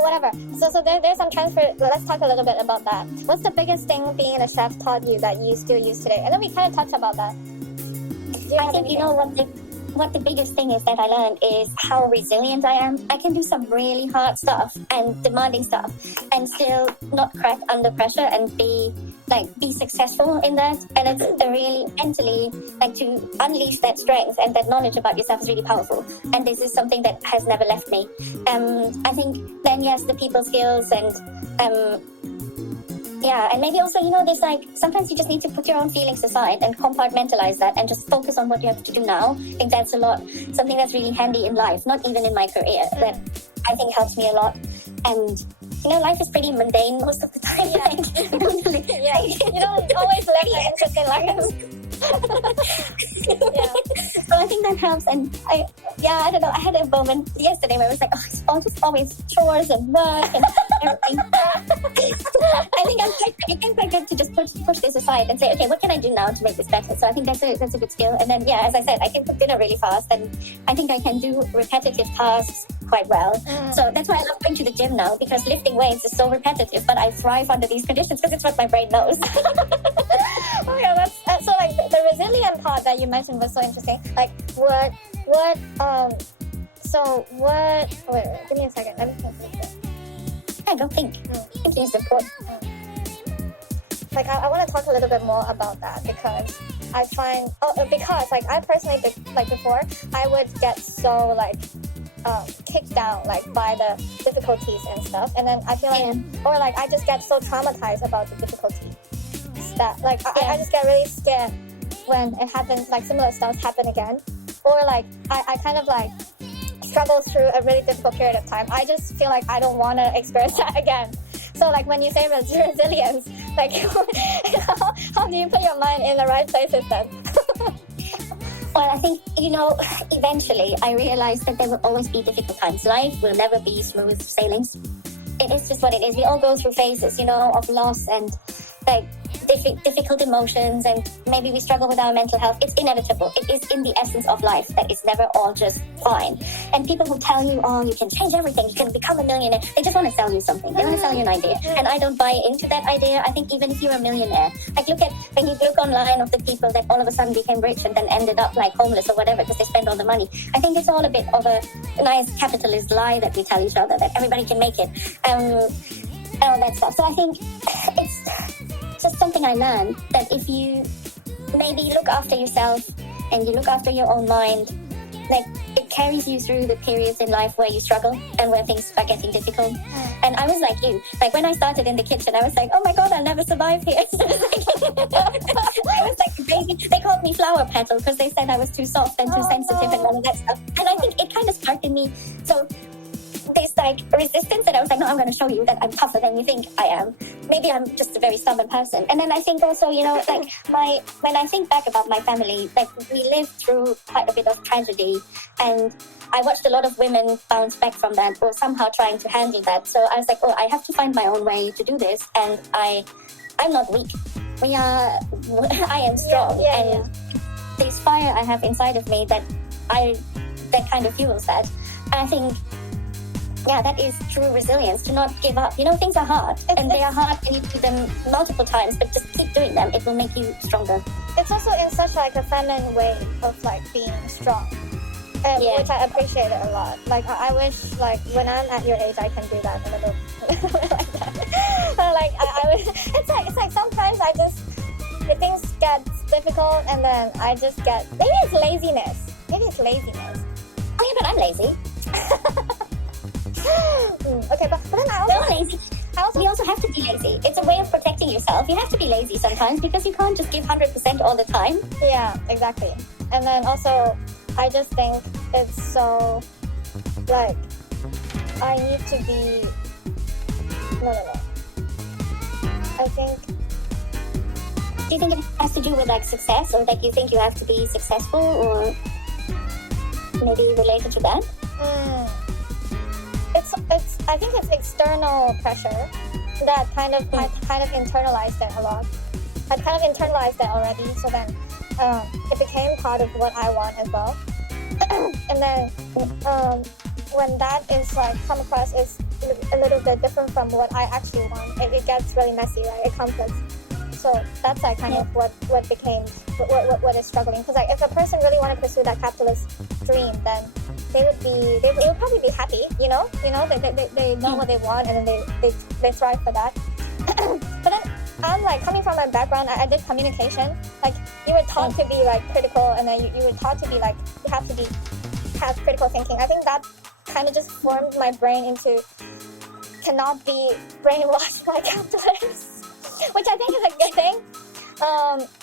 Whatever. So there's some transfer. Let's talk a little bit about that. What's the biggest thing being a chef taught you that you still use today? And then we kind of touched about that. I think what the biggest thing is that I learned is how resilient I am. I can do some really hard stuff and demanding stuff and still not crack under pressure and be successful in that. And it's really mentally, like, to unleash that strength and that knowledge about yourself is really powerful. And this is something that has never left me. I think then, yes, the people skills and and maybe also, there's like, sometimes you just need to put your own feelings aside and compartmentalize that and just focus on what you have to do now. I think that's something that's really handy in life, not even in my career, that I think helps me a lot. And life is pretty mundane most of the time. Yeah. You don't always live an interesting life. So I think that helps. And I don't know, I had a moment yesterday where I was like, it's just always chores and work and everything. I think it can quite good to just push this aside and say, okay, what can I do now to make this better? So I think that's a good skill. And then, as I said, I can cook dinner really fast, and I think I can do repetitive tasks quite well. So that's why I love going to the gym now, because lifting weights is so repetitive, but I thrive under these conditions because it's what my brain knows. Oh yeah, that's so like the resilient part that you mentioned was so interesting. Like wait, give me a second. Let me think. I don't think. Thinking is important. Like I want to talk a little bit more about that, because I find like I personally, like before, I would get so like kicked down like by the difficulties and stuff, and then I feel like or like I just get so traumatized about the difficulty that like I just get really scared when it happens, like similar stuff happen again, or like I kind of like struggle through a really difficult period of time. I just feel like I don't want to experience that again. So like when you say resilience, like how do you put your mind in the right places then? Well, I think, eventually I realized that there will always be difficult times. Life will never be smooth sailings. It is just what it is. We all go through phases, of loss and like difficult emotions, and maybe we struggle with our mental health. It's inevitable. It is in the essence of life that it's never all just fine. And people who tell you, you can change everything, you can become a millionaire, they just want to sell you something. They want to sell you an idea. And I don't buy into that idea. I think even if you're a millionaire, like when you look online of the people that all of a sudden became rich and then ended up like homeless or whatever because they spent all the money, I think it's all a bit of a nice capitalist lie that we tell each other, that everybody can make it. And all that stuff. So I think it's just something I learned, that if you maybe look after yourself and you look after your own mind, like it carries you through the periods in life where you struggle and where things are getting difficult. And I was like you. Like when I started in the kitchen, I was like, oh my God, I'll never survive here. I was like a baby. They called me flower petal because they said I was too soft and too sensitive and all of that stuff. And I think it kind of sparked in me. So this like resistance, and I was like, no, I'm going to show you that I'm tougher than you think I am. Maybe I'm just a very stubborn person. And then I think also, you know, like when I think back about my family, like we lived through quite a bit of tragedy, and I watched a lot of women bounce back from that or somehow trying to handle that. So I was like, oh, I have to find my own way to do this, and I'm not weak. I am strong, and this fire I have inside of me that kind of fuels that. And I think, that is true resilience, to not give up. You know, things are hard, and they are hard and you do them multiple times, but just keep doing them. It will make you stronger. It's also in such like a feminine way of like being strong, which I appreciate it a lot. Like I wish like when I'm at your age, I can do that a little like that. Like I would. It's like sometimes things get difficult, and then I just get, maybe it's laziness. Oh yeah, but I'm lazy. Okay, but then we also have to be lazy. It's a way of protecting yourself. You have to be lazy sometimes because you can't just give 100% all the time. Yeah, exactly. And then also, I just think it's so, like, I need to be, no. I think... Do you think it has to do with, like, success, or that you think you have to be successful, or maybe related to that? I think it's external pressure that kind of internalized it a lot. I kind of internalized it already, so then it became part of what I want as well. And then when that is like come across is a little bit different from what I actually want, it gets really messy, right? It conflicts. So that's like kind of what became what is struggling. Because like if a person really wanted to pursue that capitalist dream, then they would probably be happy, you know, they know what they want, and then they strive for that. But then I'm like coming from my background, I did communication. Like you were taught to be like critical, and then you were taught to be like you have to have critical thinking. I think that kind of just formed my brain into cannot be brainwashed by capitalists, which I think is a good thing.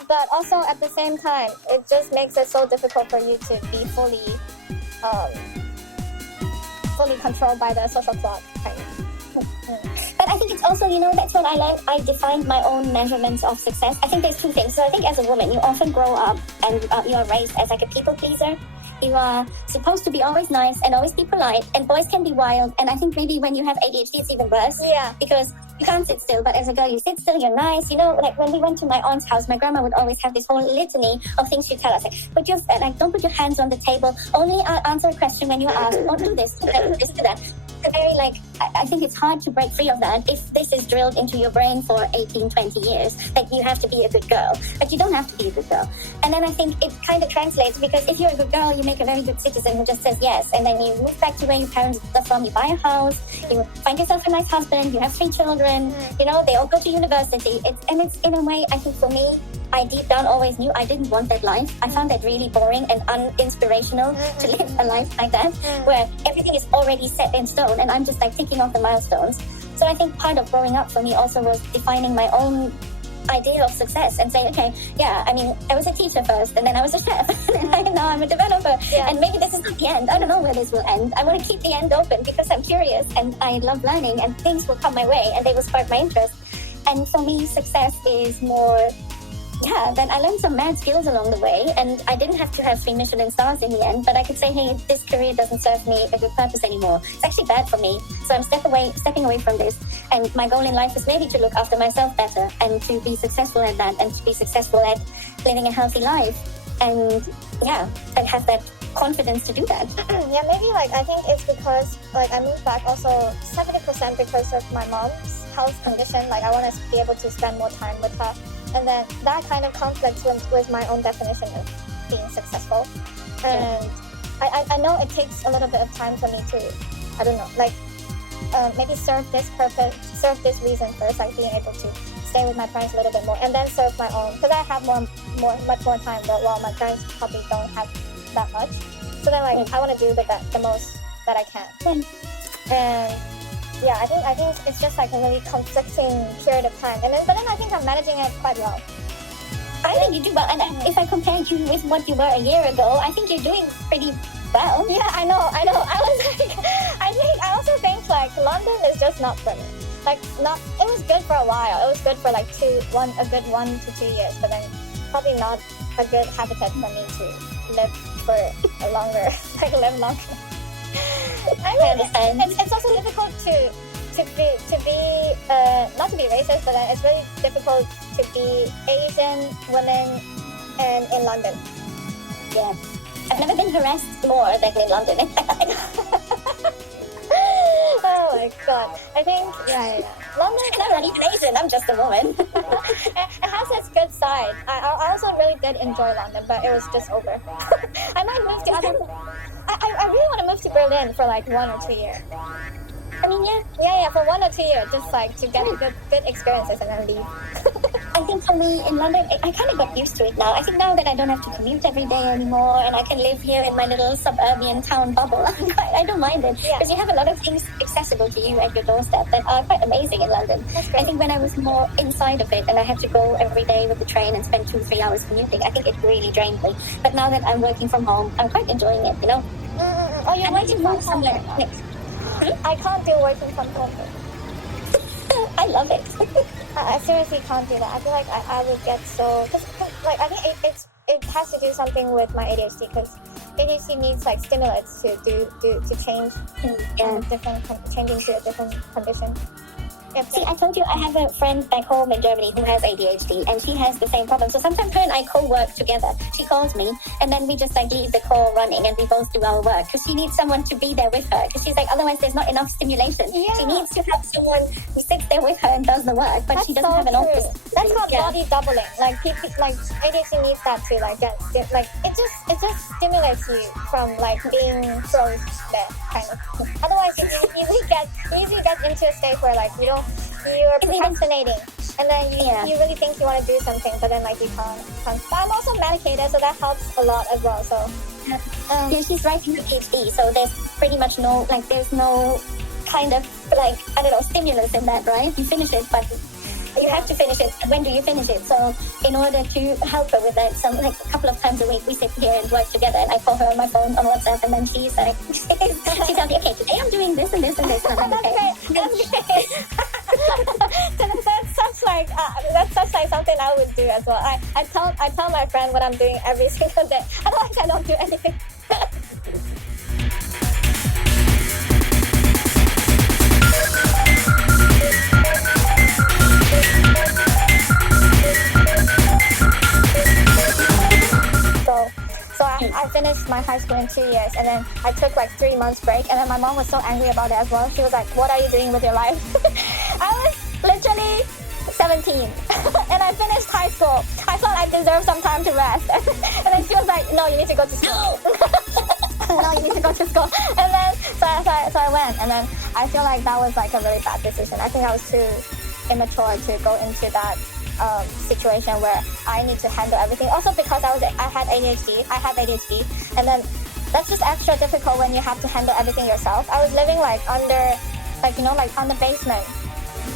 But also at the same time, it just makes it so difficult for you to be fully controlled by the social clock, kind of. But I think it's also, you know, that's what I learned. I defined my own measurements of success. I think there's two things. So I think as a woman, you often grow up and you are raised as like a people pleaser. You are supposed to be always nice and always be polite, and boys can be wild. And I think maybe when you have ADHD, it's even worse. Yeah. Because you can't sit still, but as a girl, you sit still, you're nice. You know, like when we went to my aunt's house, my grandma would always have this whole litany of things she'd tell us. Like, don't put your hands on the table. Only answer a question when you're asked. Don't do this, do that, do that. Very like, I think it's hard to break free of that if this is drilled into your brain for 18, 20 years. Like you have to be a good girl, but you don't have to be a good girl. And then I think it kind of translates, because if you're a good girl, you make a very good citizen who just says yes, and then you move back to where your parents are from, you buy a house, you find yourself a nice husband, you have 3 children, you know, they all go to university. It's in a way, I think for me, I deep down always knew I didn't want that life. I found that really boring and uninspirational to live a life like that, where everything is already set in stone and I'm just like ticking off the milestones. So I think part of growing up for me also was defining my own idea of success and saying, okay, yeah, I mean, I was a teacher first, and then I was a chef, and now I'm a developer, and maybe this is not the end. I don't know where this will end. I want to keep the end open because I'm curious and I love learning, and things will come my way and they will spark my interest. And for me, success is more, then I learned some mad skills along the way, and I didn't have to have 3 Michelin stars in the end, but I could say, hey, this career doesn't serve me a good purpose anymore. It's actually bad for me. So I'm stepping away from this. And my goal in life is maybe to look after myself better and to be successful at that, and to be successful at living a healthy life. And and have that confidence to do that. Yeah, maybe like I think it's because like I moved back also 70% because of my mom's health condition. Like I want to be able to spend more time with her. And then that kind of conflicts with my own definition of being successful. And I know it takes a little bit of time for me to, I don't know, like maybe serve this purpose, serve this reason first, like being able to stay with my parents a little bit more, and then serve my own, because I have much more time, while my parents probably don't have that much. So then like I want to do the most that I can. And yeah, I think it's just like a really conflicting period of time. But then I think I'm managing it quite well. I think you do well, and if I compare you with what you were a year ago, I think you're doing pretty well. Yeah, I know. I was like, I also think like London is just not for me. Like it was good for a while. It was good for like a good 1 to 2 years, but then probably not a good habitat for me to live for a longer, live longer. I understand. It's also difficult to be not to be racist, but then it's really difficult to be Asian women and in London. Yeah, I've never been harassed more than in London. Oh my god! I think yeah. London. And I'm not even Asian. I'm just a woman. It has its good side. I also really did enjoy London, but it was just over. I might move to other. I really want to move to Berlin for like 1 or 2 years. I mean, yeah, for 1 or 2 years, just like to get good experiences and then leave. I think for me in London, I kind of got used to it now. I think now that I don't have to commute every day anymore and I can live here in my little suburban town bubble, I don't mind it. Because you have a lot of things accessible to you at your doorstep that are quite amazing in London. I think when I was more inside of it and I had to go every day with the train and spend 2-3 hours commuting, I think it really drained me. But now that I'm working from home, I'm quite enjoying it, you know? Oh, you're working from home? I can't do working from home. I love it. I seriously can't do that. I feel like I would get so... Cause, like, I think it has to do something with my ADHD, because ADHD needs like stimulants to change changing to a different condition. See, I told you I have a friend back home in Germany who has ADHD, and she has the same problem. So sometimes her and I co-work together. She calls me, and then we just like leave the call running, and we both do our work, because she needs someone to be there with her. Because she's like, otherwise there's not enough stimulation. Yeah. She needs to have someone who sits there with her and does the work, but she doesn't have an office. That's called body doubling. Like people, like ADHD needs that to like get like it just stimulates you from like being froze there kind of. Otherwise, you usually get into a state where like you're procrastinating, and then you really think you want to do something, but then like you can't. But I'm also medicated, so that helps a lot as well. So yeah, she's writing her PhD, so there's pretty much there's no kind of like, I don't know, stimulus in that, right? You finish it, but you have to finish it. When do you finish it? So in order to help her with that, a couple of times a week we sit here and work together, and I call her on my phone on WhatsApp, and then she's like, she tells me, okay, today I'm doing this and this and this. And I'm like, That's great. That's such like something I would do as well. I tell my friend what I'm doing every single day. Otherwise I don't do anything. So I finished my high school in 2 years, and then I took like 3 months break, and then my mom was so angry about it as well. She was like, what are you doing with your life? I was literally 17 and I finished high school. I thought I deserved some time to rest. And then she was like, no, you need to go to school. No, you need to go to school. And then so I went, and then I feel like that was like a really bad decision. I think I was too immature to go into that situation where I need to handle everything. Also because I have ADHD, and then that's just extra difficult when you have to handle everything yourself. I was living like under, like on the basement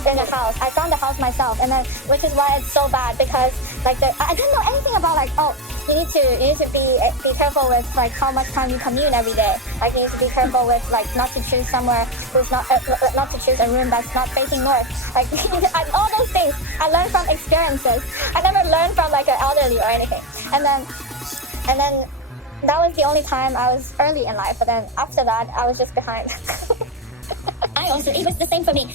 in the house. I found the house myself, and then which is why it's so bad, because like I didn't know anything about like, oh, you need to be careful with like how much time you commute every day. Like you need to be careful with like not to choose somewhere who's not to choose a room that's not facing north. Like all those things I learned from experiences. I never learned from like an elderly or anything. And then that was the only time I was early in life. But then after that, I was just behind. It was the same for me.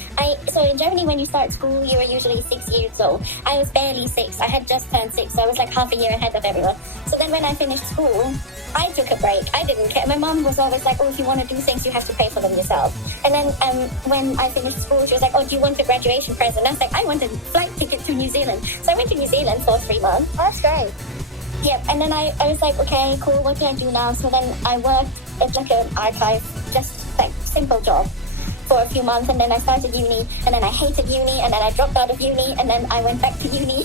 So in Germany, when you start school, you are usually 6 years old. I was barely 6. I had just turned 6, so I was like half a year ahead of everyone. So then when I finished school, I took a break. I didn't care. My mom was always like, oh, if you want to do things, you have to pay for them yourself. And then when I finished school, she was like, oh, do you want a graduation present? And I was like, I want a flight ticket to New Zealand. So I went to New Zealand for 3 months. Oh, that's great. Yep. And then I was like, okay, cool, what do I do now? So then I worked at like an archive, just like simple job, for a few months, and then I started uni, and then I hated uni, and then I dropped out of uni, and then I went back to uni.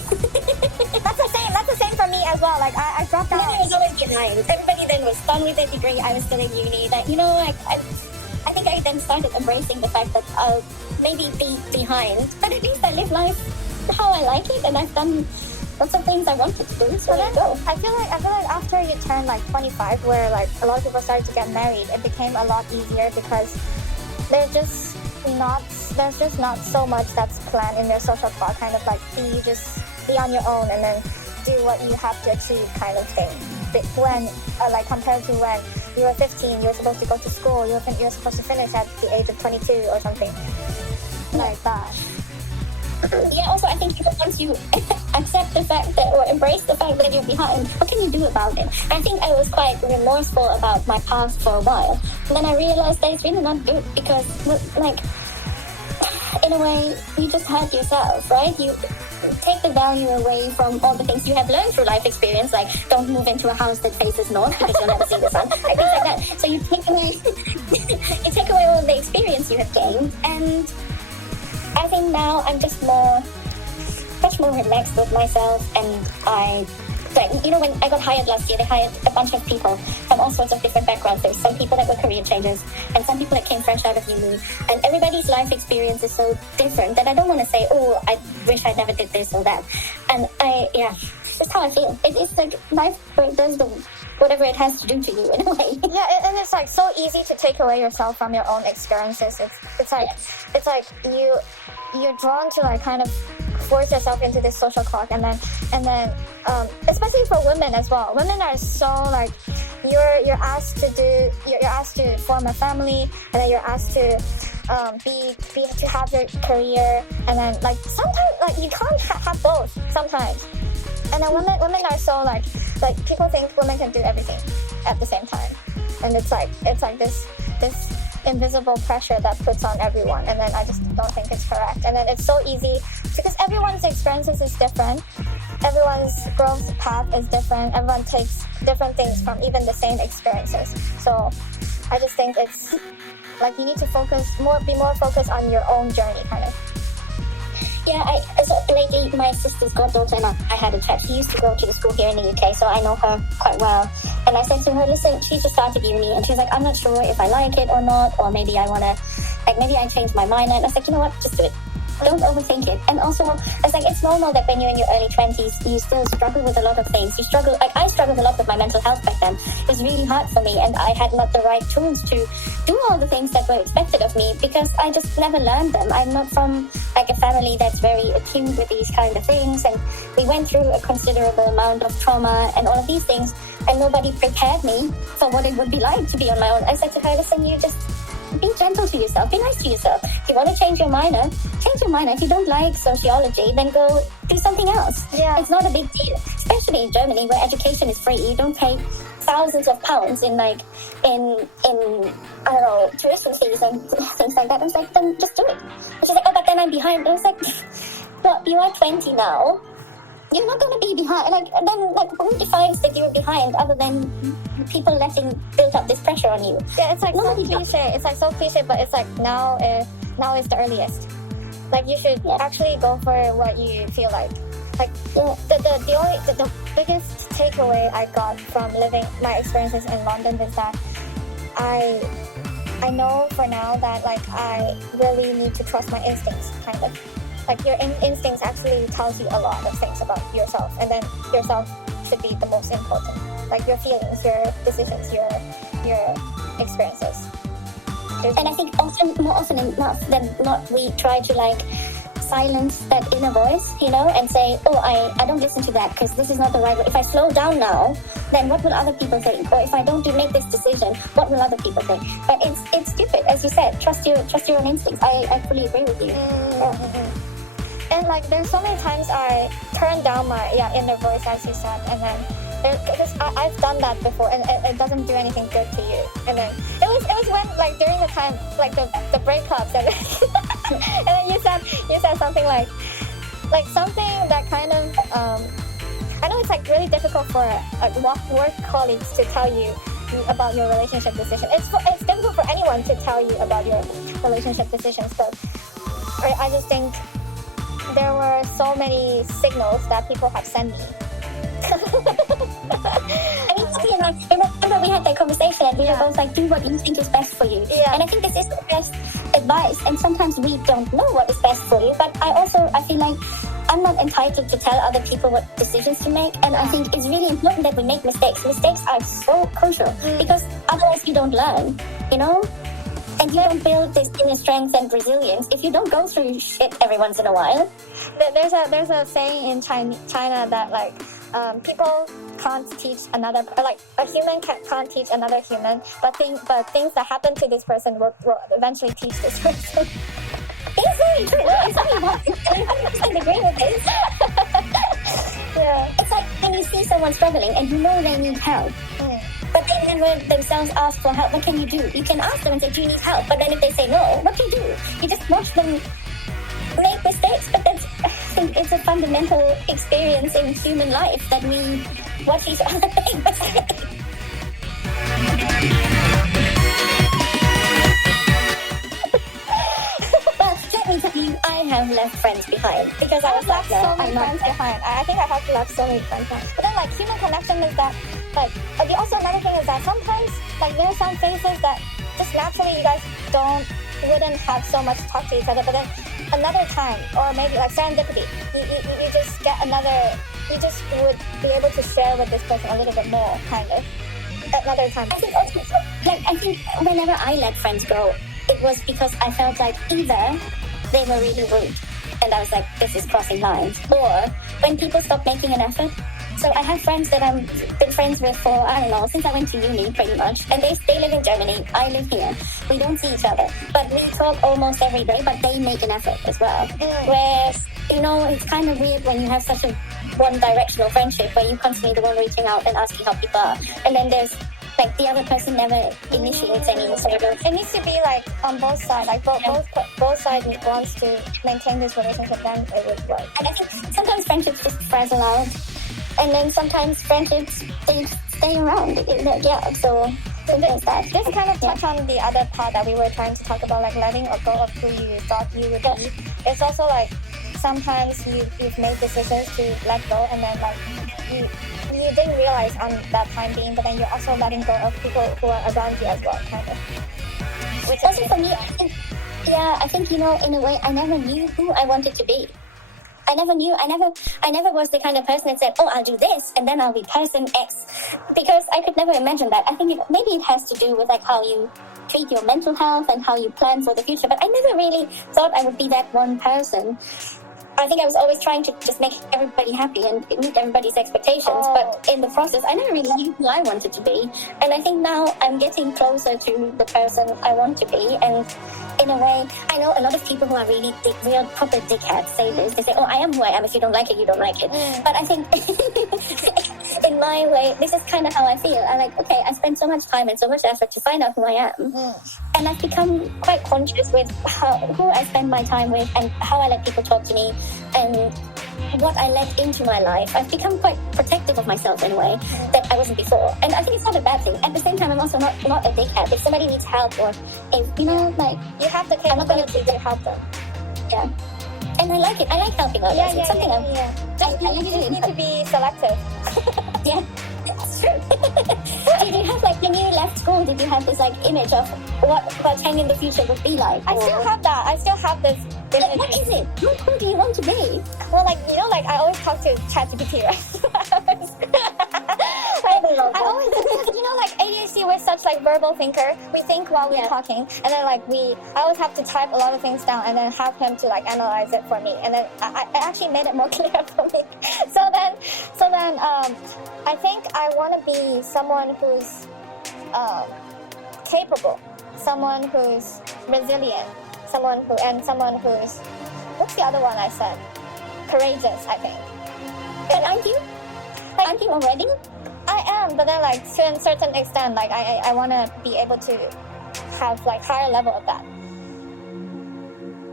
That's the same for me. as well. Like I dropped out. I was always behind. Everybody then was done with their degree. I was still in uni. Like, you know, like I think I then started embracing the fact that I'll maybe be behind, but at least I live life how I like it, and I've done lots of things I wanted to do. So there you go. I feel like after you turn like 25, where like a lot of people started to get married, it became a lot easier because there's just not so much that's planned in their social clock. Kind of like be on your own and then do what you have to achieve, kind of thing. When like compared to when you were 15, you were supposed to go to school, you were supposed to finish at the age of 22 or something like that. Yeah, also I think once you accept the fact that, or embrace the fact that you're behind, what can you do about it? I think I was quite remorseful about my past for a while. And then I realized that it's really not good because, like, in a way, you just hurt yourself, right? You take the value away from all the things you have learned through life experience, like don't move into a house that faces north because you'll never see the sun, like things like that. So you take away all the experience you have gained, and I think now I'm just much more relaxed with myself, and like, you know, when I got hired last year, they hired a bunch of people from all sorts of different backgrounds. There's some people that were career changers and some people that came fresh out of uni, and everybody's life experience is so different that I don't want to say, oh, I wish I never did this or that. And that's how I feel. It's like life does whatever it has to do to you in a way. Yeah, and it's like so easy to take away yourself from your own experiences. It's like you're drawn to like kind of force yourself into this social clock, and then especially for women as well. Women are so like you're asked to form a family, and then you're asked to to have your career, and then like sometimes like you can't have both sometimes. And then women are so like people think women can do everything at the same time, and it's like this invisible pressure that puts on everyone, and then I just don't think it's correct. And then it's so easy because everyone's experiences is different, everyone's growth path is different, everyone takes different things from even the same experiences. So I just think it's like you need to be more focused on your own journey, kind of. Yeah, so lately my sister's goddaughter and I had a chat. She used to go to the school here in the UK, so I know her quite well. And I said to her, listen, she just started uni, and she's like, I'm not sure if I like it or not, or maybe I want to, like, maybe I change my mind. And I was like, you know what, just do it. Don't overthink it. And also, it's like, it's normal that when you're in your early 20s, you still struggle with a lot of things. I struggled a lot with my mental health back then. It was really hard for me, and I had not the right tools to do all the things that were expected of me because I just never learned them. I'm not from like a family that's very attuned with these kind of things, and we went through a considerable amount of trauma and all of these things, and nobody prepared me for what it would be like to be on my own. I said to her, listen, you just be gentle to yourself, be nice to yourself. If you want to change your minor, change your minor. If you don't like sociology, then go do something else. Yeah. It's not a big deal, especially in Germany where education is free. You don't pay thousands of pounds in I don't know, tuition fees and things like that. I was like, then just do it. And she's like, oh, but then I'm behind. And I was like, well, you are 20 now. You're not going to be behind. Who defines that you're behind other than people build up this pressure on you? Yeah, it's like so cliche. It's like so cliche, but it's like now is the earliest. Like you should actually go for what you feel like. Like the biggest takeaway I got from living my experiences in London is that I know for now that like I really need to trust my instincts, kind of. Like your instincts actually tells you a lot of things about yourself, and then yourself should be the most important. Like your feelings, your decisions, your experiences. And I think more often enough than not, we try to like silence that inner voice, you know, and say, oh, I don't listen to that because this is not the right way. If I slow down now, then what will other people think? Or if I don't make this decision, what will other people think? But it's stupid, as you said. Trust your own instincts. I fully agree with you. And like there's so many times I turn down my inner voice, as you said, and then because I've done that before, and it doesn't do anything good to you. And then it was when like during the time like the breakups, and and then you said something like something that kind of I know it's like really difficult for work colleagues to tell you about your relationship decision. It's difficult for anyone to tell you about your relationship decisions, but I just think there were so many signals that people have sent me I mean, Sophie and I, remember we had that conversation and we were both like, do what you think is best for you. Yeah. And I think this is the best advice. And sometimes we don't know what is best for you. But I feel like I'm not entitled to tell other people what decisions to make. And I think it's really important that we make mistakes. Mistakes are so crucial because otherwise you don't learn, you know? And you don't build this inner strength and resilience if you don't go through shit every once in a while. There's a saying in China that like people can't teach another, like a human can't teach another human, but things that happen to this person will eventually teach this person. It's very true. No, it's very not. I 100% agree with this. Yeah. It's like when you see someone struggling and you know they need help, but they never themselves ask for help. What can you do? You can ask them and say, do you need help? But then if they say no, what do you do? You just watch them make mistakes. But that's, I think it's a fundamental experience in human life that we watch each other make mistakes. Well, let me tell you, I have left friends behind because I was left like, so many friends behind. I think I have left so many friends behind. But then like human connection is that like also another thing is that sometimes like there are some phases that just naturally you guys wouldn't have so much to talk to each other, but then another time or maybe like serendipity, you just get you just would be able to share with this person a little bit more kind of another time. I think also, I think whenever I let friends go, it was because I felt like either they were really rude and I was like, this is crossing lines, or when people stop making an effort. So I have friends that I've been friends with for, I don't know, since I went to uni pretty much. And they live in Germany, I live here. We don't see each other, but we talk almost every day, but they make an effort as well. Whereas, you know, it's kind of weird when you have such a one-directional friendship where you're constantly the one reaching out and asking how people are. And then there's like the other person never initiates any sort of. It needs to be like on both sides, like both sides wants to maintain this relationship, then it would work. And I think sometimes friendships just frazzle out, and then sometimes friendships they stay around. Yeah, so there's that. This kind of touch on the other part that we were trying to talk about, like letting go of who you thought you would be. It's also like sometimes you've made decisions to let go, and then like you didn't realize on that time being, but then you're also letting go of people who are around you as well, kind of. Which also for me, I think, you know, in a way, I never knew who I wanted to be. I never knew. I never was the kind of person that said, oh, I'll do this and then I'll be person X, because I could never imagine that. I think maybe it has to do with like how you treat your mental health and how you plan for the future, but I never really thought I would be that one person. I think I was always trying to just make everybody happy and meet everybody's expectations, but in the process, I never really knew who I wanted to be. And I think now I'm getting closer to the person I want to be. And in a way, I know a lot of people who are really real proper dickheads say this. They say, oh, I am who I am. If you don't like it, you don't like it. But I think in my way, this is kind of how I feel. I'm like, okay, I spent so much time and so much effort to find out who I am. And I've become quite conscious with who I spend my time with and how I let people talk to me and what I let into my life. I've become quite protective of myself in a way that I wasn't before. And I think it's not a bad thing. At the same time, I'm also not a dickhead. If somebody needs help or if, you know, like... You have the capability to help them. Yeah. And I like it. I like helping others. It's something you just need to be selective. Yeah, that's true. Did you have, like, when you left school, did you have this, like, image of what Tang in the future would be like? I still have that. I still have this image. Like, what is it? Who do you want to be? Well, like, you know, like, I always talk to ChatGPT, right? I always, because, you know, like, ADHD, we're such, like, verbal thinker. We think while we're talking, and then, like, I always have to type a lot of things down and then have him to, like, analyze it for me. And then I actually made it more clear for me. So then, I think I want to be someone who's capable, someone who's resilient, someone who's, what's the other one I said? Courageous, I think. But aren't you? Like, aren't you already? I am, but then, like, to a certain extent, like, I want to be able to have, like, higher level of that.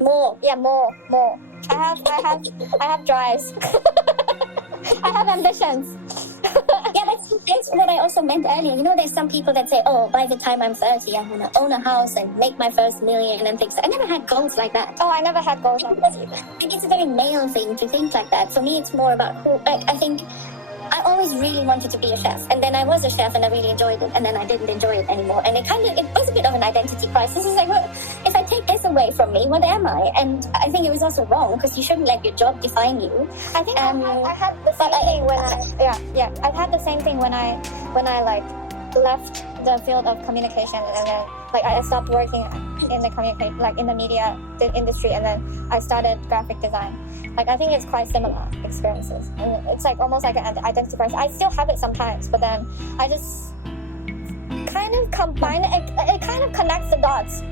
More. I have drives. I have ambitions. Yeah, that's what I also meant earlier. You know, there's some people that say, oh, by the time I'm 30, I'm going to own a house and make my first million and things. I never had goals like that. Oh, I never had goals like that either. I think it's a very male thing to think like that. For me, it's more about who, like, I think I I always really wanted to be a chef, and then I was a chef and I really enjoyed it, and then I didn't enjoy it anymore, and it was a bit of an identity crisis. It's like, well, if I take this away from me, what am I? And I think it was also wrong because you shouldn't let your job define you. I think I had the same thing when I've had the same thing when I like left the field of communication, and then like I stopped working in the communication, like in the media industry, and then I started graphic design. Like I think it's quite similar experiences, and it's like almost like an identity crisis. I still have it sometimes, but then I just kind of combine it. It kind of connects the dots.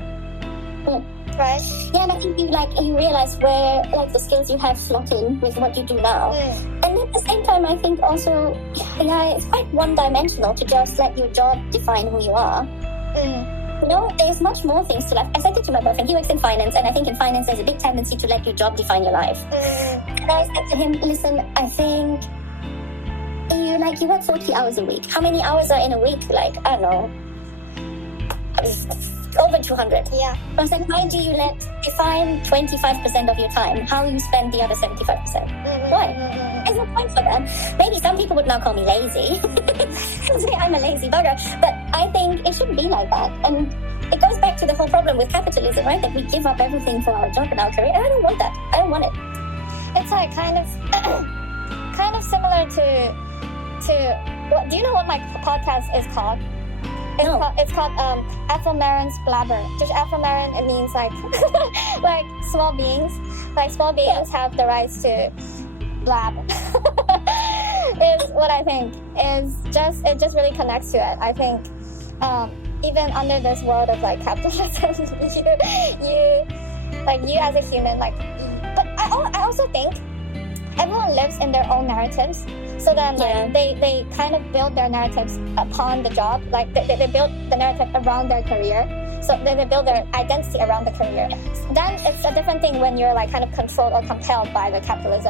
Right? Yeah, and I think you realize where like the skills you have slot in with what you do now. And at the same time, I think also, it's quite one-dimensional to just let your job define who you are. You know, there's much more things to life. I said it to my boyfriend, he works in finance, and I think in finance there's a big tendency to let your job define your life. And I said to him, listen, I think you work 40 hours a week. How many hours are in a week? Like, I don't know, over 200. Yeah. I was like, why do you define 25% of your time? How you spend the other 75%? Why? There's no point for that. Maybe some people would now call me lazy. Say I'm a lazy bugger. But I think it shouldn't be like that. And it goes back to the whole problem with capitalism, right? That we give up everything for our job and our career. And I don't want that. I don't want it. It's like kind of similar to what, do you know what my podcast is called? It's called Ephemeron's Blabber. Just Ephemeron, it means like like small beings. Like small beings have the rights to blab. Is what I think. It just really connects to it. I think even under this world of like capitalism, you as a human, like, but I also think everyone lives in their own narratives. So then they kind of build their narratives upon the job. Like they build the narrative around their career. So they build their identity around the career. Then it's a different thing when you're like kind of controlled or compelled by the capitalists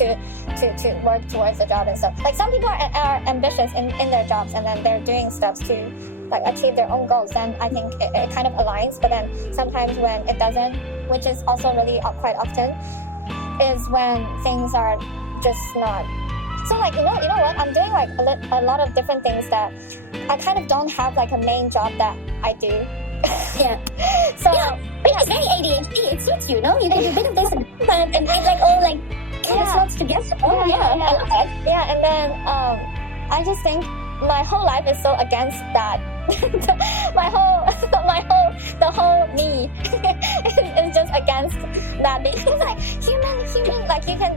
to work towards the job and stuff. Like some people are ambitious in their jobs, and then they're doing stuff to like achieve their own goals. Then I think it kind of aligns. But then sometimes when it doesn't, which is also really quite often, is when things are just not. So like, you know what? I'm doing like a lot of different things that I kind of don't have like a main job that I do. Yeah. So it's very ADHD. It suits you, no? You do a bit of this and it like all like kind of slots together. Oh yeah. I love that. Yeah, and then I just think my whole life is so against that. the whole me is just against that, because like human, like you can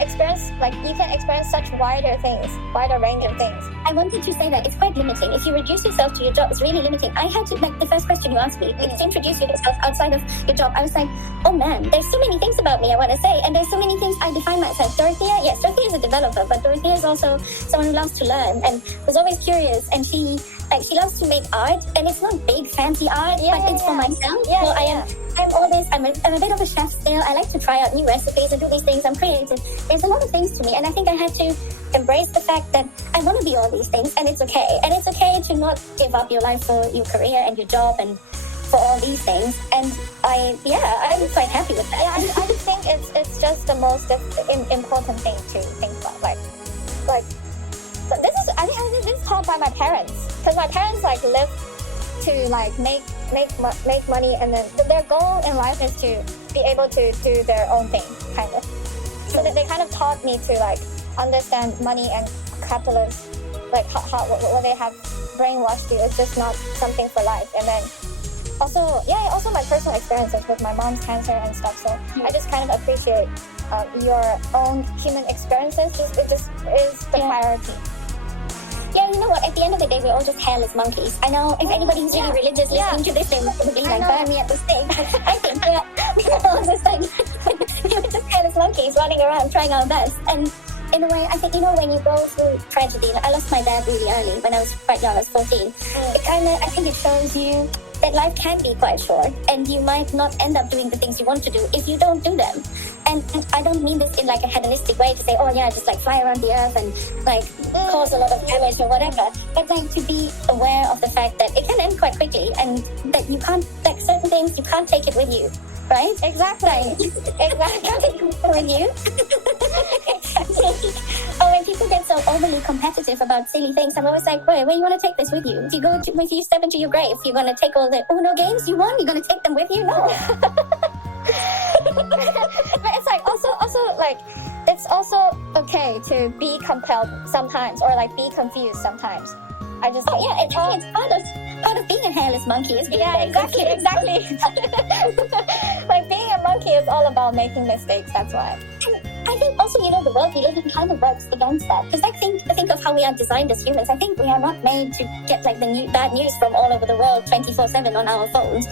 experience such wider range of things. I wanted to say that it's quite limiting. If you reduce yourself to your job, it's really limiting. I had to, like, the first question you asked me, to introduce yourself outside of your job. I was like, oh man, there's so many things about me I want to say, and there's so many things I define myself. Dorothea is a developer, but Dorothea is also someone who loves to learn and was always curious, and she loves to make art, and it's not big fancy art, but it's for myself. I'm a bit of a chef still. I like to try out new recipes and do these things. I'm creative. There's a lot of things to me, and I think I had to embrace the fact that I want to be all these things, and it's okay. And it's okay to not give up your life for your career and your job and for all these things. And I'm quite happy with that. Yeah, I think it's just the most important thing to think about. Like I think this is taught by my parents, because my parents like live to like make money, and then their goal in life is to be able to do their own thing, kind of. So that they kind of taught me to like understand money and capitalism, like how what they have brainwashed you. It's just not something for life. And then also my personal experiences with my mom's cancer and stuff. So I just kind of appreciate your own human experiences. It just is the priority. Yeah, you know what? At the end of the day, we're all just hairless monkeys. I know if anybody who's really religious listening to this, they will probably like burn me at the stake. I think we're all just like we're just hairless monkeys running around trying our best. And in a way, I think, when you go through tragedy, I lost my dad really early when I was quite young. I was 14. I think it shows you that life can be quite short, and you might not end up doing the things you want to do if you don't do them. And I don't mean this in like a hedonistic way to say, just like fly around the earth and like cause a lot of damage or whatever, but like to be aware of the fact that it can end quite quickly, and that you can't, like certain things, you can't take it with you, right? Exactly. Exactly. You can't take it with you. Exactly. Or when people people get so overly competitive about silly things. I'm always like, wait, where you want to take this with you? Do you go with you step into your grave? You're going to take all the Uno games you won? You're going to take them with you? No. But it's like also like it's also okay to be compelled sometimes or like be confused sometimes. I just it's part of being a hairless monkey is being exactly. Like being a monkey is all about making mistakes. That's why. I think also, the world we live in kind of works against that. Because I think of how we are designed as humans. I think we are not made to get like the bad news from all over the world 24/7 on our phones.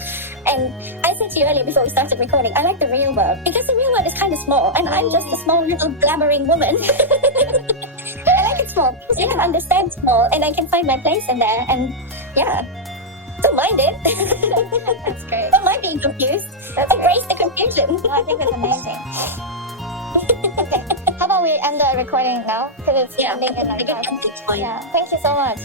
And I said to you earlier before we started recording, I like the real world. Because the real world is kind of small. And I'm just a small little blabbering woman. I like it small. Because I can understand small. And I can find my place in there. And yeah. Don't mind it. That's great. Don't mind being confused. Embrace the confusion. I think it's amazing. Okay. How about we end the recording now? Because it's ending in like 5 minutes. Yeah. Thank you so much.